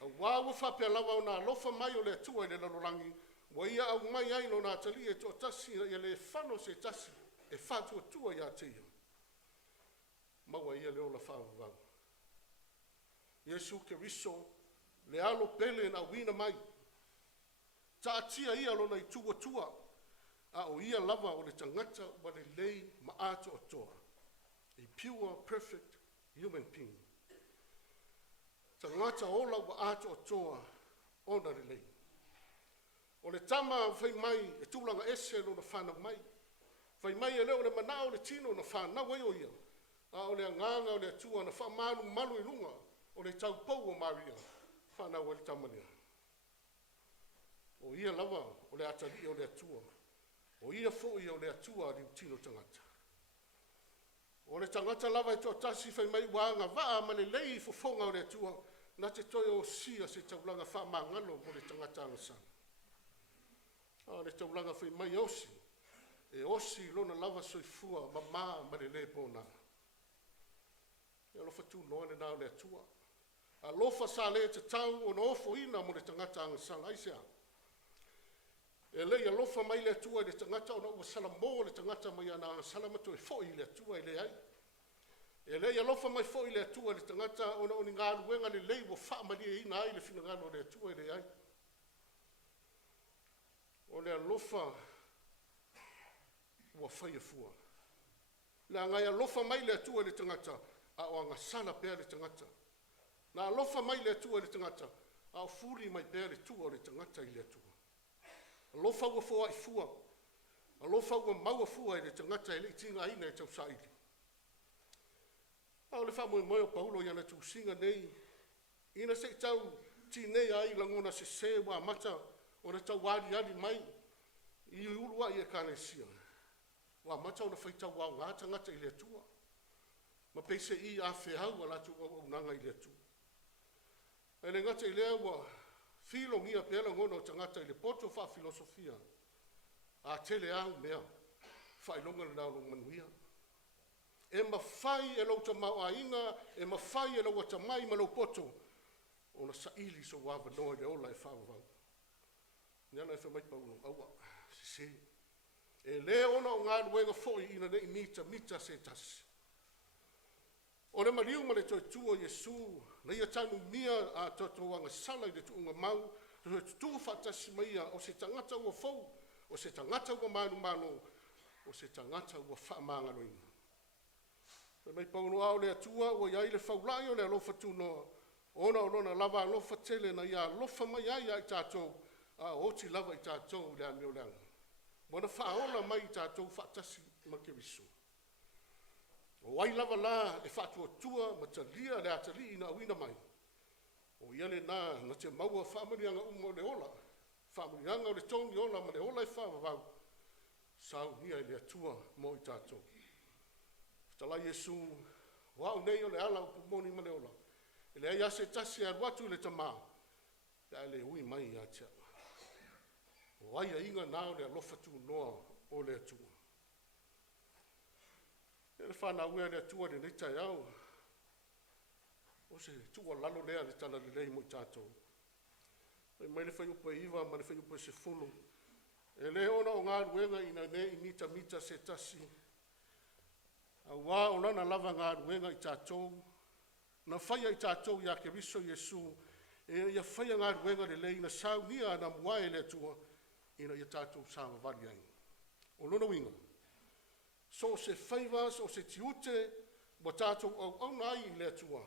A wawa whapea lava o na lofa mai o le atua i le lalorangi, wa ia au mai ai no na tali e to tasi i le whano se tasi, e whatu atua i a teia. Maua ia le ola whaavavau. Yesu Keriso, le alo pele na wina mai, ta atia ia lona i tua, a o ia lava o le tangata wa le lei ma ato o toa. A pure, perfect human being. Tangata ola wa ato o toa ona le lei. O le tama whai mai e tūlanga ese lona whana mai. Whai mai e leo le manao le tino na whana wai o ia. A o le anganga o le atua na wha malu i lunga o le tau pou o Maria. Whana wa le tamanea. O ia lava o le atari o le atua. O ia fo'i o le atua li utino tangata. O le tangata lava e toa tasi whai mai wanga waa ma le lei fofonga o le atua. Na te toi o sia se taulanga wha mangalo mo le tangata angasana. Le taulanga whi mai osi. E osi lona lava soifua ma le le pōna. E alofa tū noa le nao le atua. Alofa sa le te tau o na ofo ina mo le tangata anga sala aisea. E le alofa mai le atua le tangata o na ua sala mō le tangata mai ana anga sala mato e fo i le atua i le ai. E le alofa mai fo i le atua le tangata o na o ni ngā luenga le lei wa wha mali e ina ai le fina ngano le atua i le ai. O le alofa ua whai fua. Le ngai alofa mai le atua le tangata a o anga sala pēr le tangata. Na alofa mai le atua le tangata a o furi mai pēr le tua le tangata i le atua. Alofa ua fua i fua. Alofa ua maua fua i le tangata i le itinga ina e tau saili. A o le wha moe o Paulo i ana tu singa nei. Ina se tau ti nei ai langona se wa mata o na tau wari ali mai. I urua i e kanesia. Wa mata o na whaitau wau ngā tangata i le atua. Ma peise i a whehau ala tu o unanga i le atua. E le ngata i lea wa filo ngia pēla ngona o tangata i le poto wha filosofia. A tele au mea. Whailonga le nao manuia. E mawhai e lau ta mau a inga, e mawhai e lau ta mai ma lau poto. O na saili so wawa noa le ola e whawawau. Niana e whamai pauno, aua, se. E le ona o ngā ruenga fōi ina nei mita se tasi. O le mariu ma le toi tua Yesu, na ia tanu mia a totoanga sala i le tuunga mau, le tutu whatasi maia o se tangata ua fau, o se tangata ua manu, o se tangata ua whaamanga noina. E mai pauno au le atua, o iai le whaulai o le alofa tūnoa, ona o lona lava alofa tele na ia alofa mai ai i tātou, a oti lava i tātou le aneo leanga. Mona whaola mai i tātou whatasi ma ke visu. O wai lava la e whatua tua ma ta lia le atali ina awina mai. O iale na te maua whamarianga umo le ola. Whamarianga o le tongi ola ma le ola e whamavau. Sau nia i le atua mo i tātou. Tala Yesu, wau nei o le ala o pumoni ma le ola. E le aia se tasi a watu le tamā. Pea le ui mai i atia. O aia inga nao le alofa tu noa o le atua. E le whana ua le atua le neitai au. O se tua lalo lea le tala le lei mo i tātou. E mai le whai upa iwa, ma le whai upa se fulu. E le ona o ngā ruenga ina ne i mita se tasi. A wā o lana lava ngā ruenga i tātou. Na whaia i tātou i a ke riso Yesu. E ia whaia ngā ruenga le lei na sau nia na muae le atua. Ina ia tātou sāma wari ai. O lona winga. So se whaivas o se tiute, wa tātou au nai i le atua.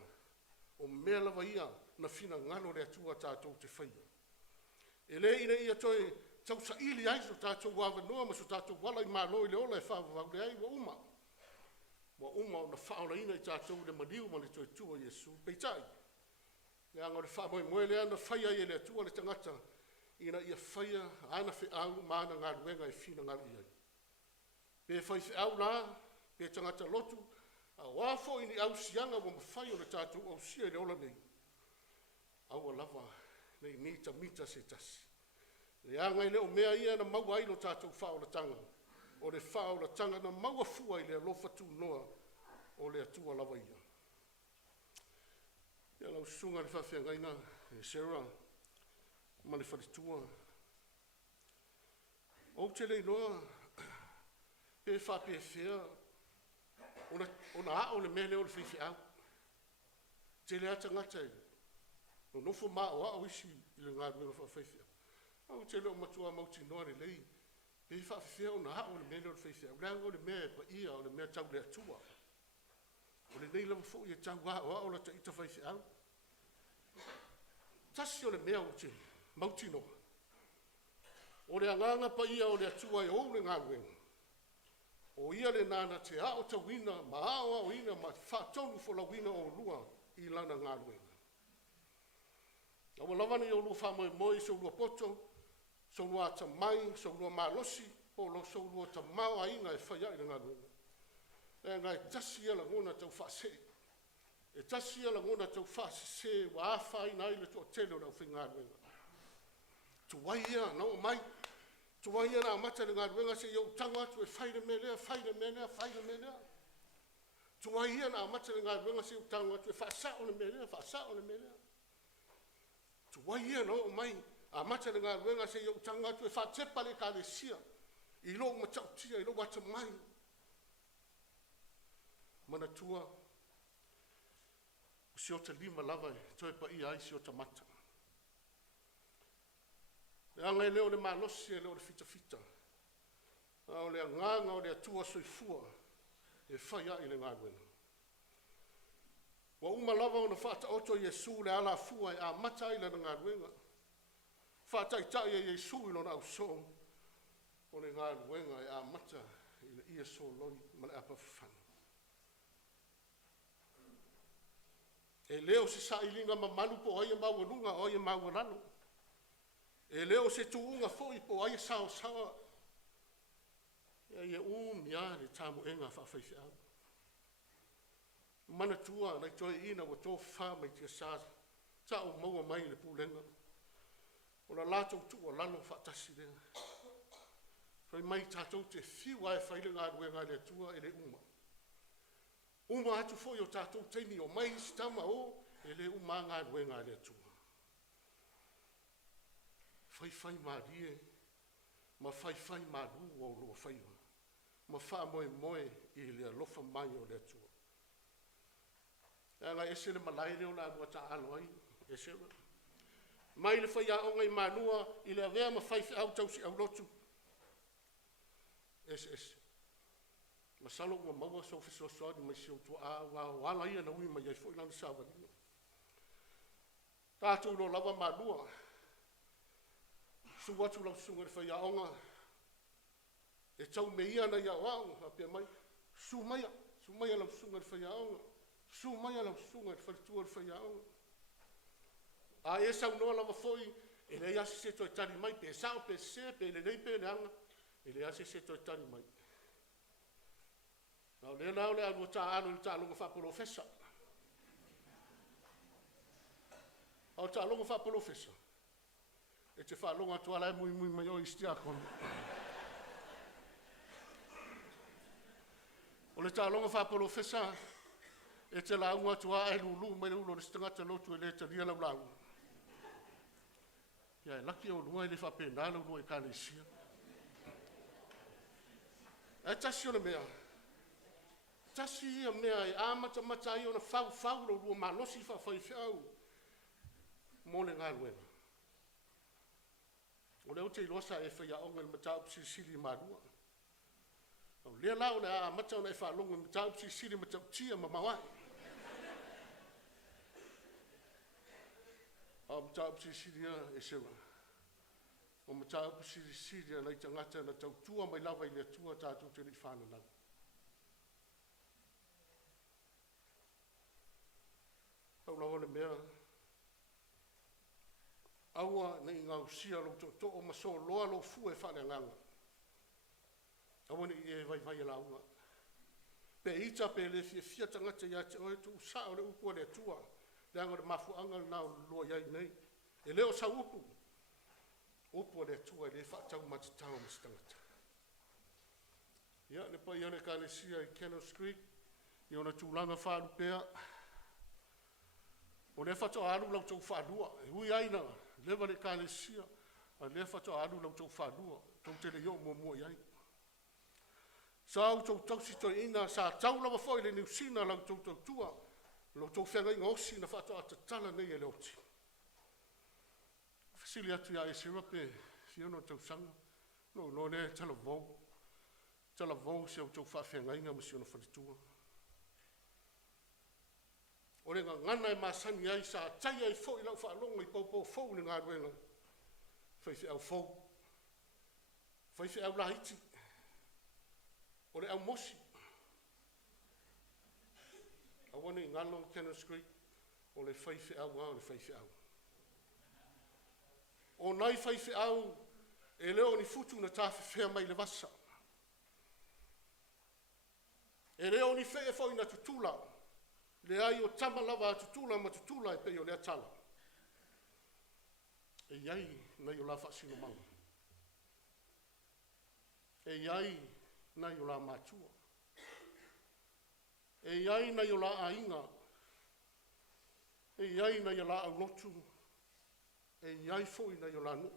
O mea lava ia na whina ngano le atua tātou te whaia. E le ina ia toi tau sa ili ai so tātou wawa noa, ma so tātou wala i mālo i le ola e whawawau le ai wa uma. Wa uma o na whaola ina i tātou le maliu ma le toi tua Yesu. Peitai. Le anga le whamoe moe le ana whaia i le atua le tangata. Ina ia whaia ana whi au maana ngā ruenga e whina ngā iai. Pe whai whi au la, pe tangata lotu, a wafo ini au sianga wa mawhai o le tātou au sia i le ola nei. Au a lava, nei mita se tasi. Le anga i le o mea ia na maua ai lo tātou whaola tanga. O le whaola tanga na maua fua i le alofa tū noa o le atua lava ia. Ia lau sunga le whawhiangaina, Esera, ma le wharitua. O te lei noa, pe whape whea, ona a o le mele o le whiwhi au. Te le ata ngatai, no nofo maa o au isi i le ngā ruenga whawhiwhi au. Au te leo matua mauti noa le lei, pe whape whea ona a o le mele o le whiwhi au. Leanga o le mea pa ia o le mea tau le atua. O le nei lama fo i e tau a o la ta ita whiwhi au. Tasi o le mea o te mauti noa. O le anganga pa ia o le atua e ou le ngā ruenga. O ia le nana te a o ta wina, ma a o ina, ma whaatonu fo la wina o lua i lana ngā ruenga. Awa lavani o lua whamoe moi, so lua poto, so lua ta mai, so lua malosi, o so lua ta mau a ina e whaia i ngā ruenga. E ngai tasi ala ngona tau whaase. E tasi ala ngona tau whaase wa a whai nai le tō tele o lau whi ngā ruenga. Tu wai ia, nau mai, Tua ia na amata le ngā ruenga se iau tanga atu e whaire melea, whaire melea, whaire melea. Tua ia na amata le ngā ruenga se iau tanga atu e whaasao le melea, whaasao le melea. Tua ia na o mai, amata le ngā ruenga se iau tanga atu e whaatepa le kālesia. I lo matautia, i lo wata mai. Mana tua, si o te lima lava e, toi pa ia ai si o te mata. E anga e leo le malosi e leo le fita fita. O le nganga o le atua soifua e whai ai le ngā ruenga. Wa uma lava ona whata oto Iesu le ala fua e a mata ai le ngā ruenga. Whata i tai e Iesu i lona au so o le ngā ruenga e a mata i le ia so loi ma le apa whanu. E leo se sa ilinga ma malu po aia mawanunga o aia mawanano. E leo se tuunga foi po aia sao sawa. Ia mia le tamu enga whawhaifi au. Mana tua nei toi ina wa tō wha mai tia sāsa. Ta o maua mai le pūlenga. O la lātou tua lalo whaatasi lenga. Whai mai tātou te whiwa e whaile ngā ruenga le tua e le uma. Uma atu foi o tātou teini o mai stama o e le uma ngā ruenga le tua. Whai marie, ma whai maru o loa whaiwa. Ma wha moe i le alofa mai o le tua. E nga esere malaire o la mua ta aloai, esere. Mai le whai a onga i manua i le avea ma whai au tausi au lotu. Es. Ma salo ua maua so fiso soani mai si o tua a wala ia na ui mai ai fo ilana sawanina. Tātou lo lava manua. Su watu lau sunga le whai aonga. E tau me ia na ia wau, apia mai. Su maia lau sunga le whai aonga. Su maia lau sunga le whalitua le whai aonga. A e sau noa lava foi, e le asi se toi tari mai, pe sao, pe se, pe le nei pe le anga. E le asi se toi tari mai. Nau le nao le anu ta anu le ta alunga whapolo fesa. Au ta alunga whapolo fesa. E te whaalonga tua lai mui mai o istia kono. O le tālonga whapolo fesa, e te launga tua e lulu mai ulo le stangata lotu e le te ria lau lau. Ia e laki o lua e le whapena lau lua e kāne isia. E tasi o le mea. Tasi ia mea e āmata mata i o na whau lau lua malosi whawhai whiau. Mō le ngā ruenga. O leo te ilosa e whai aonga le matau sili marua. O lea lao le a matau na e whaalonga le matau sili matau tia ma mawai. O matau sili e sewa. O matau sili a nei tangata na tau tua mai lava i le tua tātou te li whāna lau. Au lawa le mea. Aua nei ngau sia lo to o maso loa lo fu e whale nganga. Aua ni e vai la unga. Pe ita pe le fia tangata ia te oe tu sa o le upu le tua. Le anga le mafu anga na loa iai nei. E leo sa upu. Upu le tua le whaatau matitau mastangata. Ia le pa iane ka le sia i Cannon Creek. I ona tūlanga whaalu pea. O le whato alu lau tau whaadua. E hui aina. Lewa le kālesia, a le whato alu lau tau whanua, tau te le iau mua iai. Sa au tau tausi toi ina, sa tau lawa fwoi le niusina lau tau tau tua, lau tau whenga inga osi na whato atatala nei e le oti. Fasili atu ia Esera pe whiono tau sanga, no ne tala vau se au tau whawhenga inga masi ona whalitua. O le ngana e masani ai sa tai ai fo i lau whaalonga i popo fau ni ngā ruenga. Whaifi au fau. Whaifi au lahiti. O le au mosi. Awane i ngalo Cannon Creek. O le whaifi au o le whaifi au. O nai whaifi au e leo ni futu na tāwhi whea mai le vasa. E leo ni whea fau i na tutula. Le ai o tama lava tutula ma tutula e pe o le atala. E iai na i o la whaasino mau. e iai na i o la mātua. E iai na i o la ainga. E iai na i o la au lotu. E iai foi na i o la nu.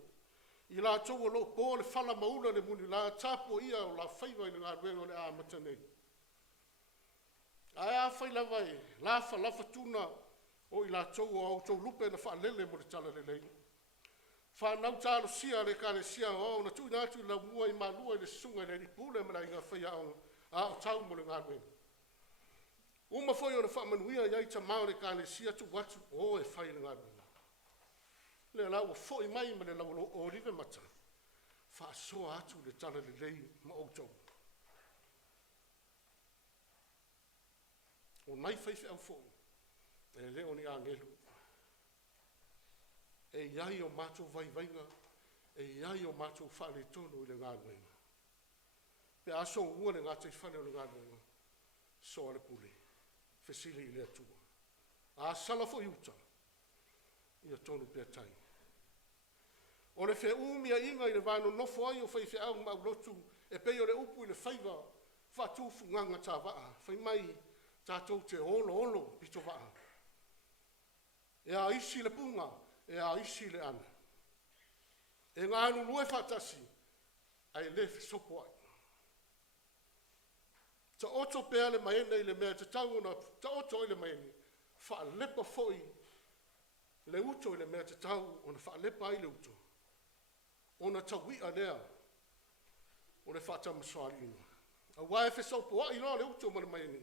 I la tau o lo po le fala maula le muni la tapo ia o la whaiva i ngā ruenga o le āmata nei. Ai a whai lava e, lafa tuna o i la tau o au tau lupe na wha lele mo le tala le lei. Wha nau tālo sia le ka le sia o na tui nātu i la mua i malua i le sunga i le ripule mara i ngā whai a o tau mo le ngā ruenga. Uma foi o na wha manuia iai ta mao le ka le sia tu watu o e whai le ngā ruenga. Le la o foi mai me le la o rive mata. Fa so atu le tala le lei ma o tau. O mai fai au foi. E le o ni angelu. E iai o matou vai vainga. E iai o matou fa le tono i le ngā ruenga. Pe aso ua le ngā te whane o le ngā ruenga. So ale pule. Fesili i le atua. A sala fo iuta. Ia tonu pia tai. O le whea umia inga i le vāno nofo ai o whai whea au mau lotu e pei o le upu i le whaiva whatufu nganga tā waa. Whai mai tātou te olo pito waa. E a isi le punga, e a isi le ana. E ngā anu lue whatasi, ai le sopo ai. Ta oto pea le maene i le mea te tauna, ta oto i le maene, wha lepa foi le uto i le mea te tau, o na wha lepa ai le uto. O na tawia lea, o le whata maswari ina. A wae fe sopo ai loa le uto mara maene,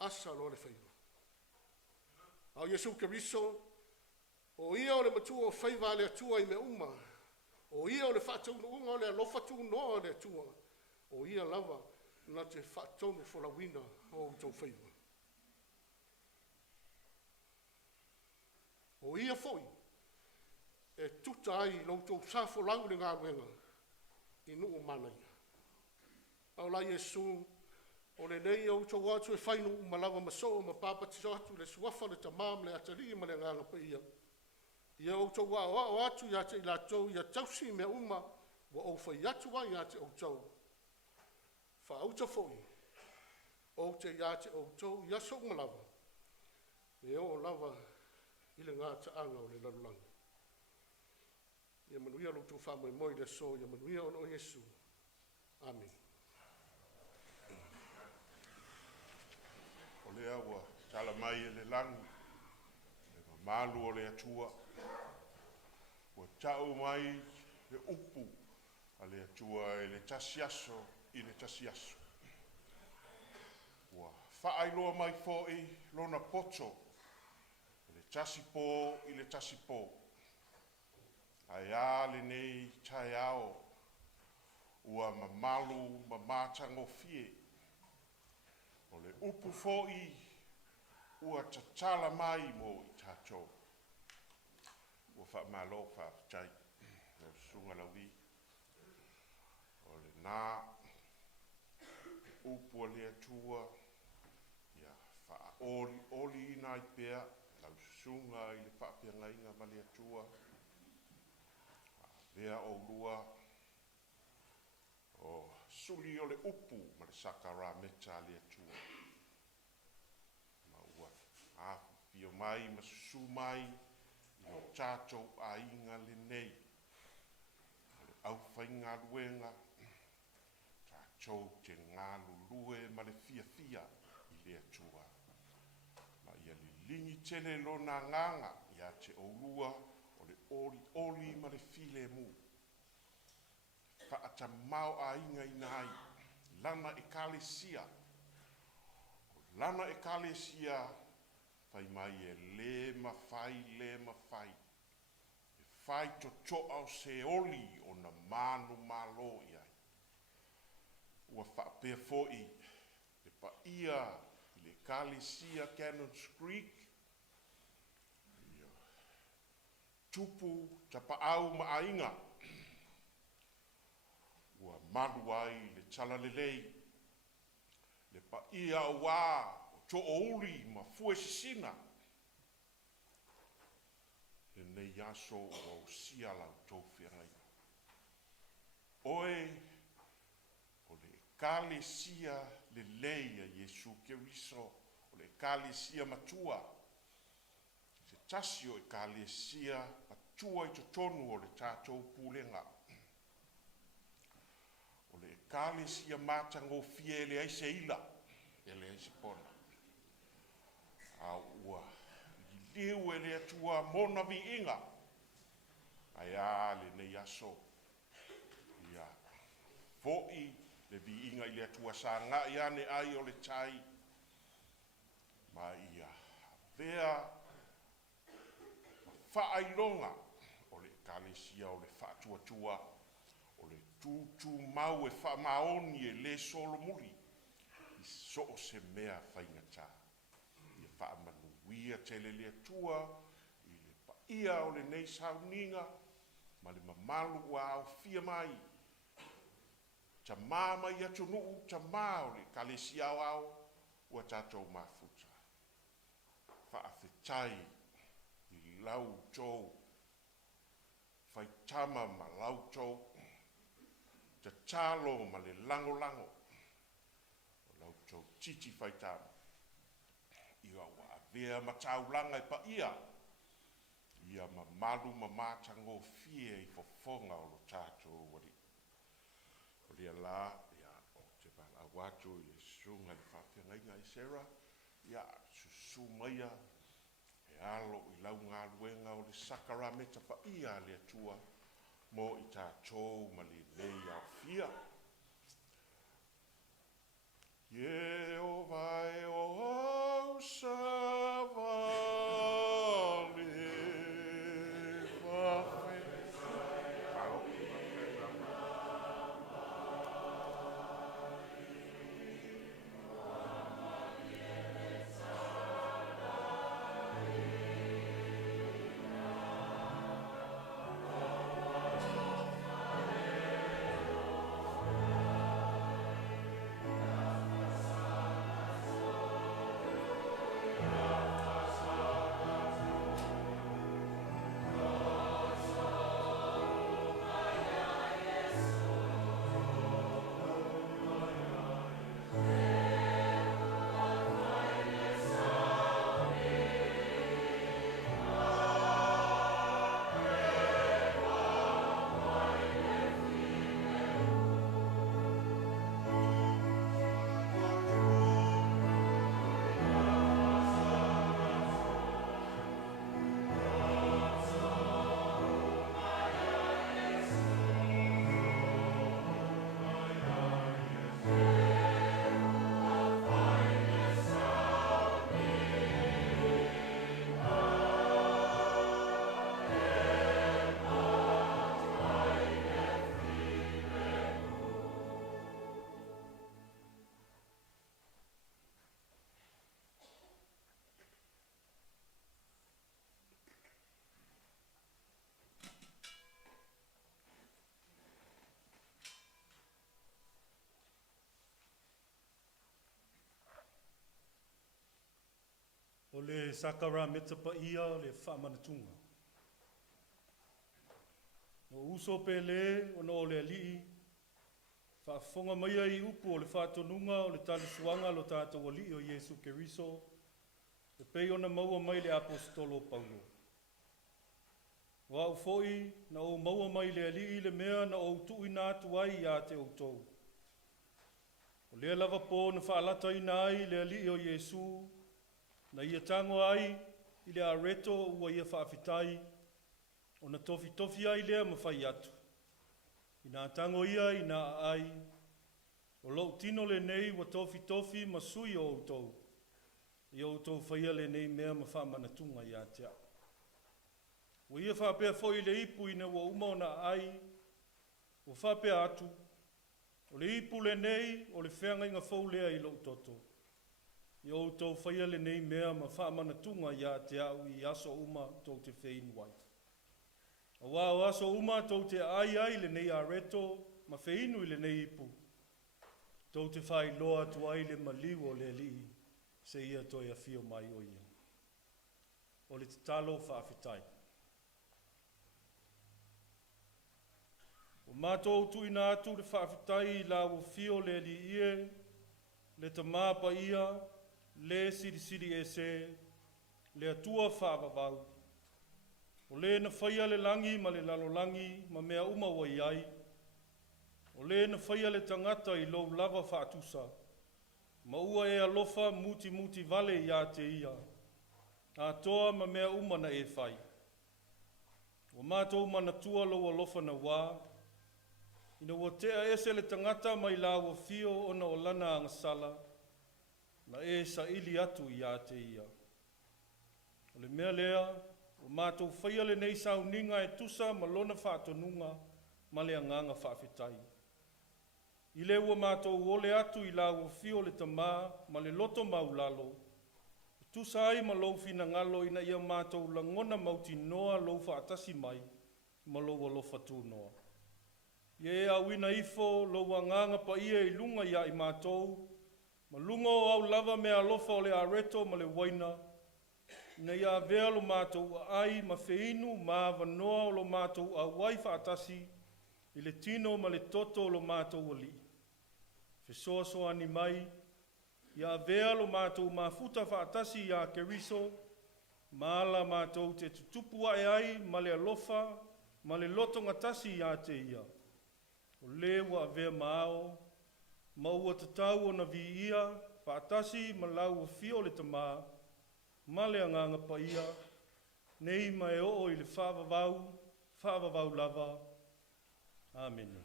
asa loa le whaiva. Au Yesu Keriso, o ia o le matua o whaiva le atua i me uma, o ia o le whata unga o le alofa tu noa le atua, o ia lava na te whatonu wholawina o tau whaiva. O ia foi, e tuta ai loutou safo lau le ngā ruenga, i nuu mana ia. Au la Yesu, o le nei au tau atu e whainu umalawa maso, ma papatisa atu le suafa le tamam le atari ma le nganga pa ia. Ia au tau o atu ia te ila tau, ia tausi mea uma, wa au whai atu ai ia te au tau. Wha au ta foi, o te ia te au tau, ia so umalawa. E o lava, i le ngā taanga o le lalulanga. Ia manuia loutou whamoe moi le so, ia manuia o Yesu. Amen. O le aua, tala mai e le langu, le malu o le atua, ua tau mai le upu a le atua e le tasiaso i le tasiaso. Ua whaailoa mai fōi lona poto, le tasipo i le tasipo. Ai a le nei tai ao, ua mamalu mamatango fie. O le upu fōi, ua tatala mai mo i tātou. Ua whaamalo whaafitai, le sunga lawi. O le nā, upu a le atua, ia whaoli ina i pēa, lau sunga i le whaapianga inga ma le atua. Vea o lua, o suli o le upu ma le sakara meta le atua. Ma ua afu pio mai, ma susu mai, i o tātou a inga le nei. Le au whainga luenga, tātou te ngā lulue ma le fia fia i le atua. Ma ia li lingi tele lona nganga, ia te o lua, oli ma le file mu. Whaata mau a inga i nai, lana e kalesia. Lana e kalesia, whai mai e le mawhai. E whai to toa o se oli o na manu malo iai. Ua whaapea fōi, e pa ia i le kalesia Cannons Creek, tupu tapa au maainga. Ua manu ai le tala lelei. Le pa ia o wā o to ouli ma fue sisina. Le nei aso o sia lau tōwhia ngai. Oe kalesia le leia Iesu Keriso, o le kalesia matua. Se tasio e kalesia matua i totonu o le tātou pulenga. O le kalesia matango fie le aise ila, e le aise pona. A ua, liu e le atua mona vi inga, ai a le nei aso. Ia, foi le vi inga i le atua sa nga ia ne ai o le tai. Ma ia, vea, whaailonga o le kalesia o le whaatuatua, o le tūtū mau e whaamaoni e le solomuri, i so o se mea whaingata. I whaamanuia te le lea tua, i le paia o le nei sauninga, ma le mamalu wa au fia mai. Ta mama i atu nuu, ta maa o le kalesia au, ua tātou mafuta. Whaafetai, i lau tau, whaitama ma lau tau, te talo ma le lango lango, o lau tau titi whaitama. Ia wa avea ma taulanga i pa ia ma malu ma mātango fie i fofonga o lo tātou wari. O lia la, ia o te pala watu i sunga i whawhenga Esera, ia susu maia, alo i lau ngā luenga o le sakarameta pa ia le atua mo i tātou ma le nei au fia. Jehova e o au savale O le sakara metapa ia o le whaamanatunga. O uso pele o no le alii, whaafonga mai ai upu o le whaatonunga o le tali suanga lo tātou alii o Iesu Keriso, e pei ona maua mai le apostolo Paulo. Wa au foi na o maua mai le alii le mea na o tui nātu ai ia te outou. O lea lava pō na whaalata ina ai le alii o Iesu, na ia tango ai i le areto ua ia whaafitai, o na tofi ai lea mawhai atu. I nā tango ia i nā ai, o lau tino le nei wa tofi ma sui o outou. I outou whaia le nei mea ma whaamanatunga i atea. Wa ia whaapea foi le ipu ina wa uma o na ai, o whaapea atu, o le ipu le nei o le whenga inga fau lea i lau toto. I outou whaia le nei mea ma whaamanatunga i atea i aso uma tau te whein wai. A wā o aso uma tau te ai le nei areto ma wheinu i le nei ipu. Tau te whai loa tu ai le maliu o le li se ia toi a fio mai o ia. O le te talo whaafetai. O mātou tu ina atu le whaafitai la o fio le li ie, le ta māpa ia, le siri e se, le atua whaavavau. O le na whaia le langi ma le lalolangi ma mea uma wa iai. O le na whaia le tangata i lou lava whaatusa. Ma ua e alofa muti vale ia te ia. A toa ma mea uma na e whai. O mātou manatua lou alofa na wā. Ina ua tea ese le tangata mai la ua fio ona o lana angasala. Na e sa ili atu ia te ia. O le mea lea, o mātou whaia le nei sauninga e tusa ma lona whaatonunga ma le anganga whaafetai. I le ua mātou ole atu i la ua fio le tamā ma le loto maulalo. Tusa ai ma lou fina ngalo ina ia mātou langona mauti noa lou whaatasi mai ma lou alofa tū noa. Ie awina ifo lou anganga pa ia i lunga ia i mātou, ma lunga o au lava mea alofa o le areto ma le waina, ina ia vea lo mātou ai ma feinu ma vanoa o lo mātou a wai whaatasi i le tino ma le toto o lo mātou ali. Fesoa soa ni mai, ia vea lo mātou ma futa whaatasi ia keriso, ma ala mātou te tutupu ai ma le alofa, ma le loto ngatasi ia te ia. O le wa vea maao, ma ua tatau o na vi ia, whaatasi ma lau o fio le tamā, ma le anganga pa ia, nei ma e o i le whaavavau lava. Amen.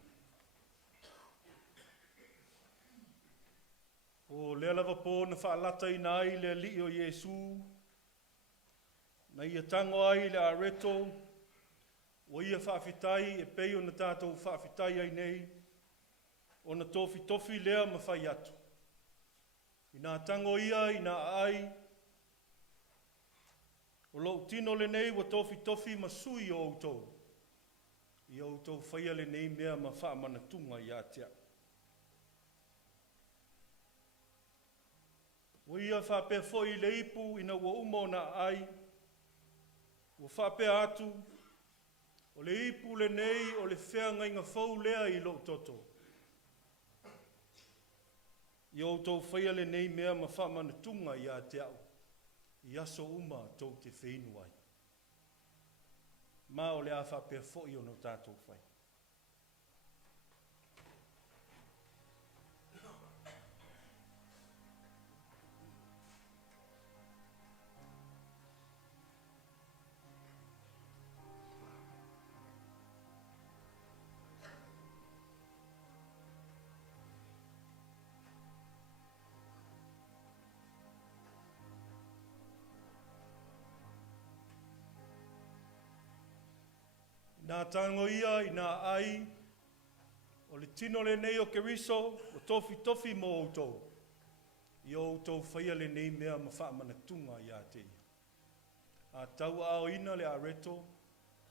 O le lava po na whaalata i nai le li o Iesu, na ia tango ai le areto, o ia whaafitai e pei o na tātou whaafitai ai nei, o na tofi lea ma whai atu. I nā tango ia, i nā ai, o lo tino le nei wa tofi ma sui o outou. I outou whaia le nei mea ma whaamana tunga i atea. O ia whapea foi le ipu ina ua umo na ai, o whapea atu, o le ipu le nei o le whea ngainga whau lea i lo toto. I outou whaia le nei mea ma whaamana tunga i atea au. I aso uma tau te whainu ai. Ma o le a whapea foi o no tātou whai. Nā tango ia i nā ai, o le tino le nei o keriso, o tofi mo outou. I outou whaia le nei mea ma whaamana tunga i a te ia. A tau ao ina le areto,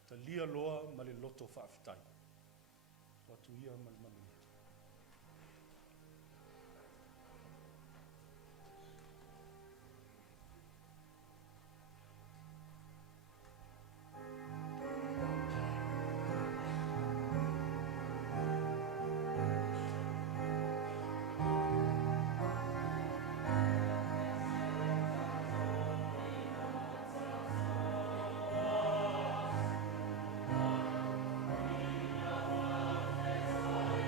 ta lia loa ma le loto whaafitai. Watu ia ma le manu. Amen.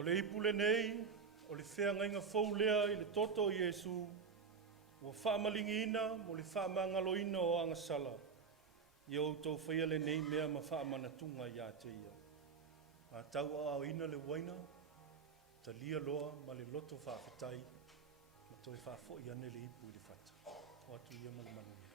O le ipule nei, o le whea ngainga fau lea i le toto o Iesu, ua whaamalingi ina mo le whaamangaloina o angasala. I au tau whaia le nei mea ma whaamanatunga i a te ia. A tau a ina le waina, ta lia loa ma le loto whaafetai, ma toi whaafo i ane le ipu i le whata. O atu ia ma le manuia.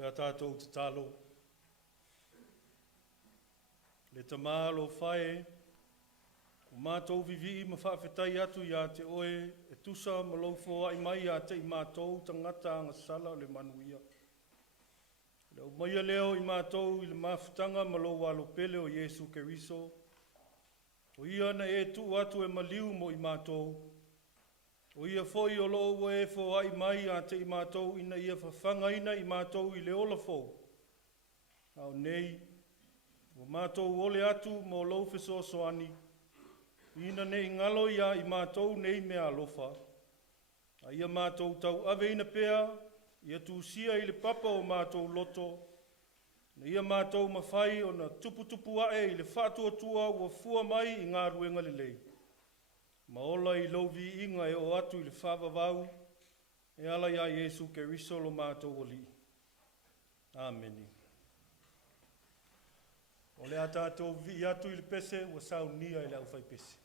le a tātou te talo. Le ta mālo whae, o mātou vivi ma whaafetai atu ia te oe, e tusa ma laufoa i mai a te i mātou tangata anga sala le manuia. Le o maia leo i mātou i le mawhitanga ma lo walo pele o Yesu Keriso, o ia na e tu atu e maliu mo i mātou, o ia foi o loo e fo ai mai a te i mātou ina ia whawhanga ina i mātou i le ola fo. Au nei, o mātou ole atu mo lo feso soani, ina ne ngalo ia i mātou nei mea alofa. A ia mātou tau ave ina pea, ia tu sia i le papa o mātou loto, na ia mātou mawhai o na tupu ae i le whātua ua fua mai i ngā ruenga lelei. Maola i lovi inga e o atu i le whawawau, e ala ia Yesu Keriso lo mātou oli. Ameni. O le atatou vi atu i le pese, ua sau nia i le au fai pese.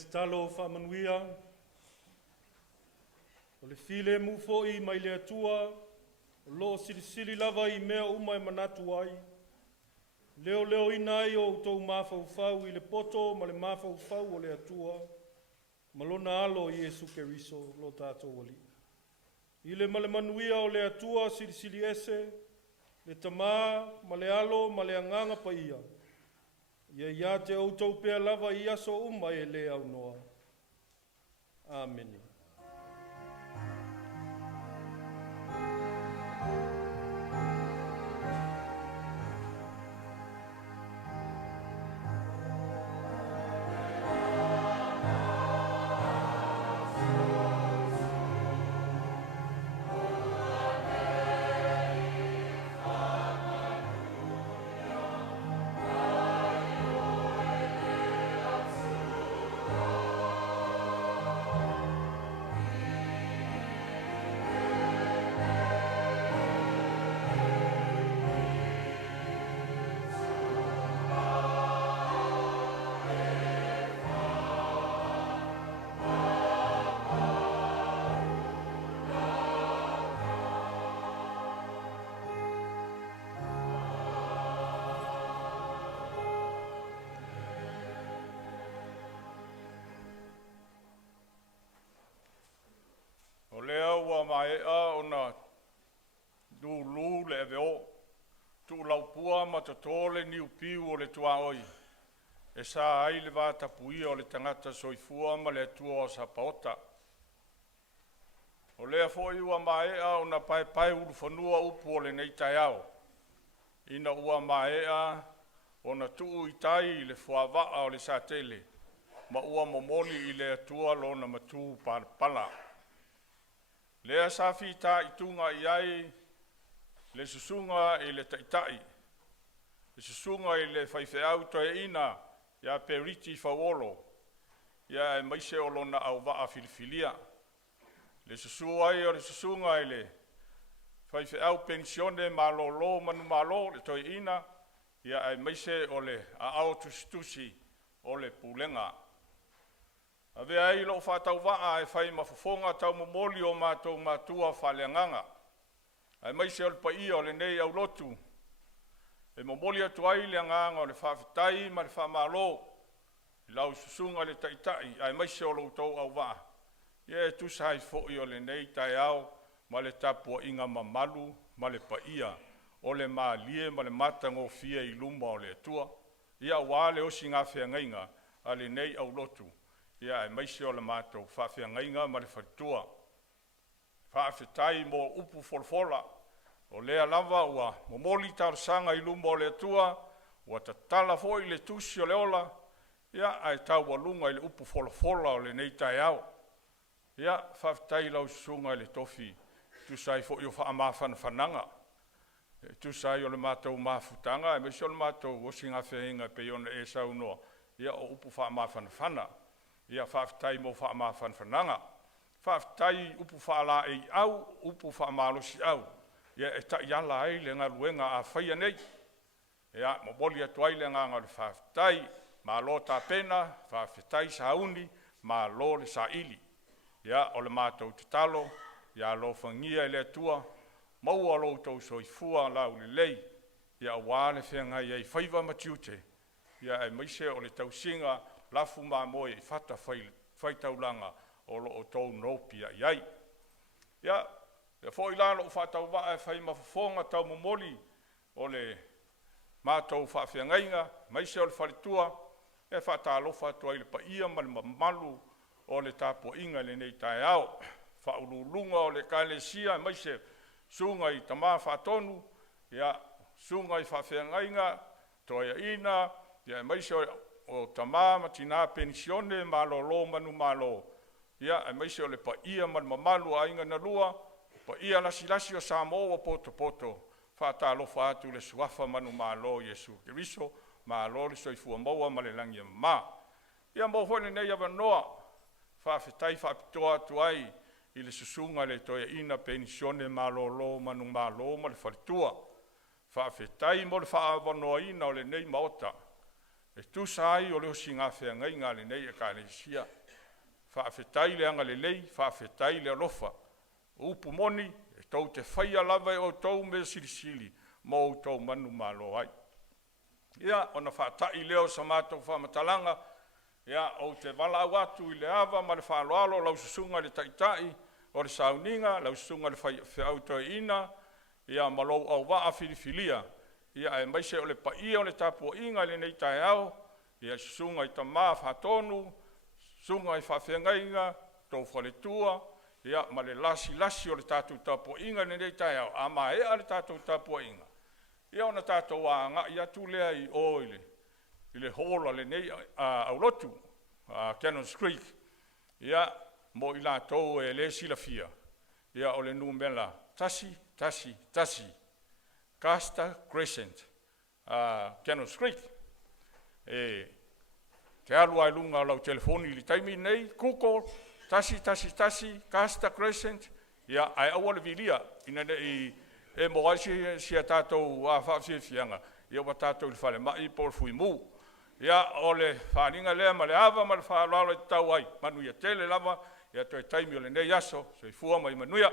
te talo whamanuia. O le file mu fo'i mai le atua. O lo silisili lava I mea umai manatu ai. Leo ina ai o tau mawhauwhau I le poto ma le mawhauwhau o le atua. Malona alo I Yesu Keriso lo tātou wali. I le male manuia o le atua silisili ese. Le tamā ma le alo ma le anganga pa ia. Ia te o tau pea lava I aso umai e le au noa. Amen. O lea ua maea o na dulu le veo, tu laupua ma to tole ni upiu o le tua oi. E sa ai le vata puia o le tangata soifua ma le tua o sa paota. O lea foi ua maea o na pai urufanua upu o le nei tai au. Ina ua maea o na tuu itai le fuavaa o le sa tele, ma ua momoli I le atua lo na matu pala. Lea safi ta itunga iai, le susunga I le taitai. Le susunga I le whaifeau toe ina, ia Periti Fauolo, ia e maise o lona au waa filifilia. Le susua ai o le susunga I le whaifeau pensione malolo manu malo le toe ina, ia e maise o le a au tustusi o le pulenga. Ave ai lo whatau waa e whai mafufonga tau momoli o mātou mātua whaleanganga. Ai maise o le paia o le nei au lotu. E momoli atu ai le anganga o le whawhitai ma le whamalo. I lau susunga le taitai. Ai maise o loutou au waa. Ia e tusai fo'i o le nei tai au ma le tapua inga mamalu ma le paia. O le maalie ma le matango fia I luma o le atua. Ia wale o singa whiangainga a le nei au lotu. Ia e maise o le mātou whawhiangainga ma le wharitua. Whawhitai mo upu folfola. O lea lava ua momoli tarsanga I luma o le atua. Ua tatala foi le tusi o le ola. Ia ai tau walunga I le upu folfola o le nei tai au. Ia whawhitai lau sunga I le tofi. Tusai foi o whaamafan whananga. Tusai o le mātou mafutanga. E maise o le mātou o singa whiainga pe iona e sau noa. Ia o upu whaamafan whana. Ia whawhitai mo whaamafan whananga. Whawhitai upu whaala e au, upu whaamalosi au. Ia e ta iala ai le ngā luenga a whaia nei. Ia moboli atu ai le ngā ngā le whawhitai, ma lo tā pena, whawhitai sa hauni, ma lo le sa ili. Ia o le mātou te talo, ia lo whangia le atua, maua lo tau soifua lau le lei. Ia wāle whenga iei whaiva matiute. Ia e maise o le tausinga, lafu mā moe I whata whaitaulanga o lo o tau nopia iai. Ia, e fo ilano o whatau waa e whai mawhafonga tau momoli o le mātou whawhiangainga, maise o le wharitua, e whatalofa tua I le paia ma le mamalu o le tāpua inga le nei tai au. Whaululunga o le kālesia, maise sunga I tamā whatonu, ia sunga I whawhiangainga, toia ina, ia maise o tamā matina pensione malolo manu malo. Ia e maise o le paia man mamalu a inga na lua, paia lasi o Samoa poto. Whatalofa atu le suafa manu malo Yesu Keriso, malo le soifua maua ma le langi ma. Ia mo hone nei avanoa, whawhitai whapitoa atu ai I le susunga le toia ina pensione malolo manu malo ma le wharitua. Whawhitai mo le whaavanoa ina o le nei maota. E tusa ai o leo singa feagai ngā le nei e ka le sia. Whaafetai le anga le lei, whaafetai le alofa. Upu moni, e tau te whaia lava e o tau me silisili, mo o tau manu malo ai. Ia, ona whaatai leo sa mātou whamatalanga, ia, o te wala au atu I le ava, ma le whaaloalo, lau susunga le taitai, o le sauninga, lau susunga le whaautoe ina, ia, malou au waa filifilia, ia, e maise o le paia o le tapua inga le nei tae au, ia, susunga I tamā whaatonu, sunga I whawhengainga, tau whaletua, ia, ma le lasi o le tātou tapua inga le nei tae au, a ma ea le tātou tapua inga. Ia ona tātou a ngā ia tūlea I oile, I le hola le nei aulotu, Cannons Creek, ia mo I lātou e le silafia, ia o le numela tasi, Casta Crescent, Cannons Creek, e te alua e lunga lau telefoni li taimi nei, kuko, tasi, Casta Crescent, ia ai awale vilia, ina nei e mo ai si tātou a whawhiawhianga, ia wa tātou I whale mai por fui mu. Ia o le whaninga lea ma le awa ma le whaalala I tau ai, manu ia tele lava, ia toi taimi o le nei aso, so I fua mai manuia.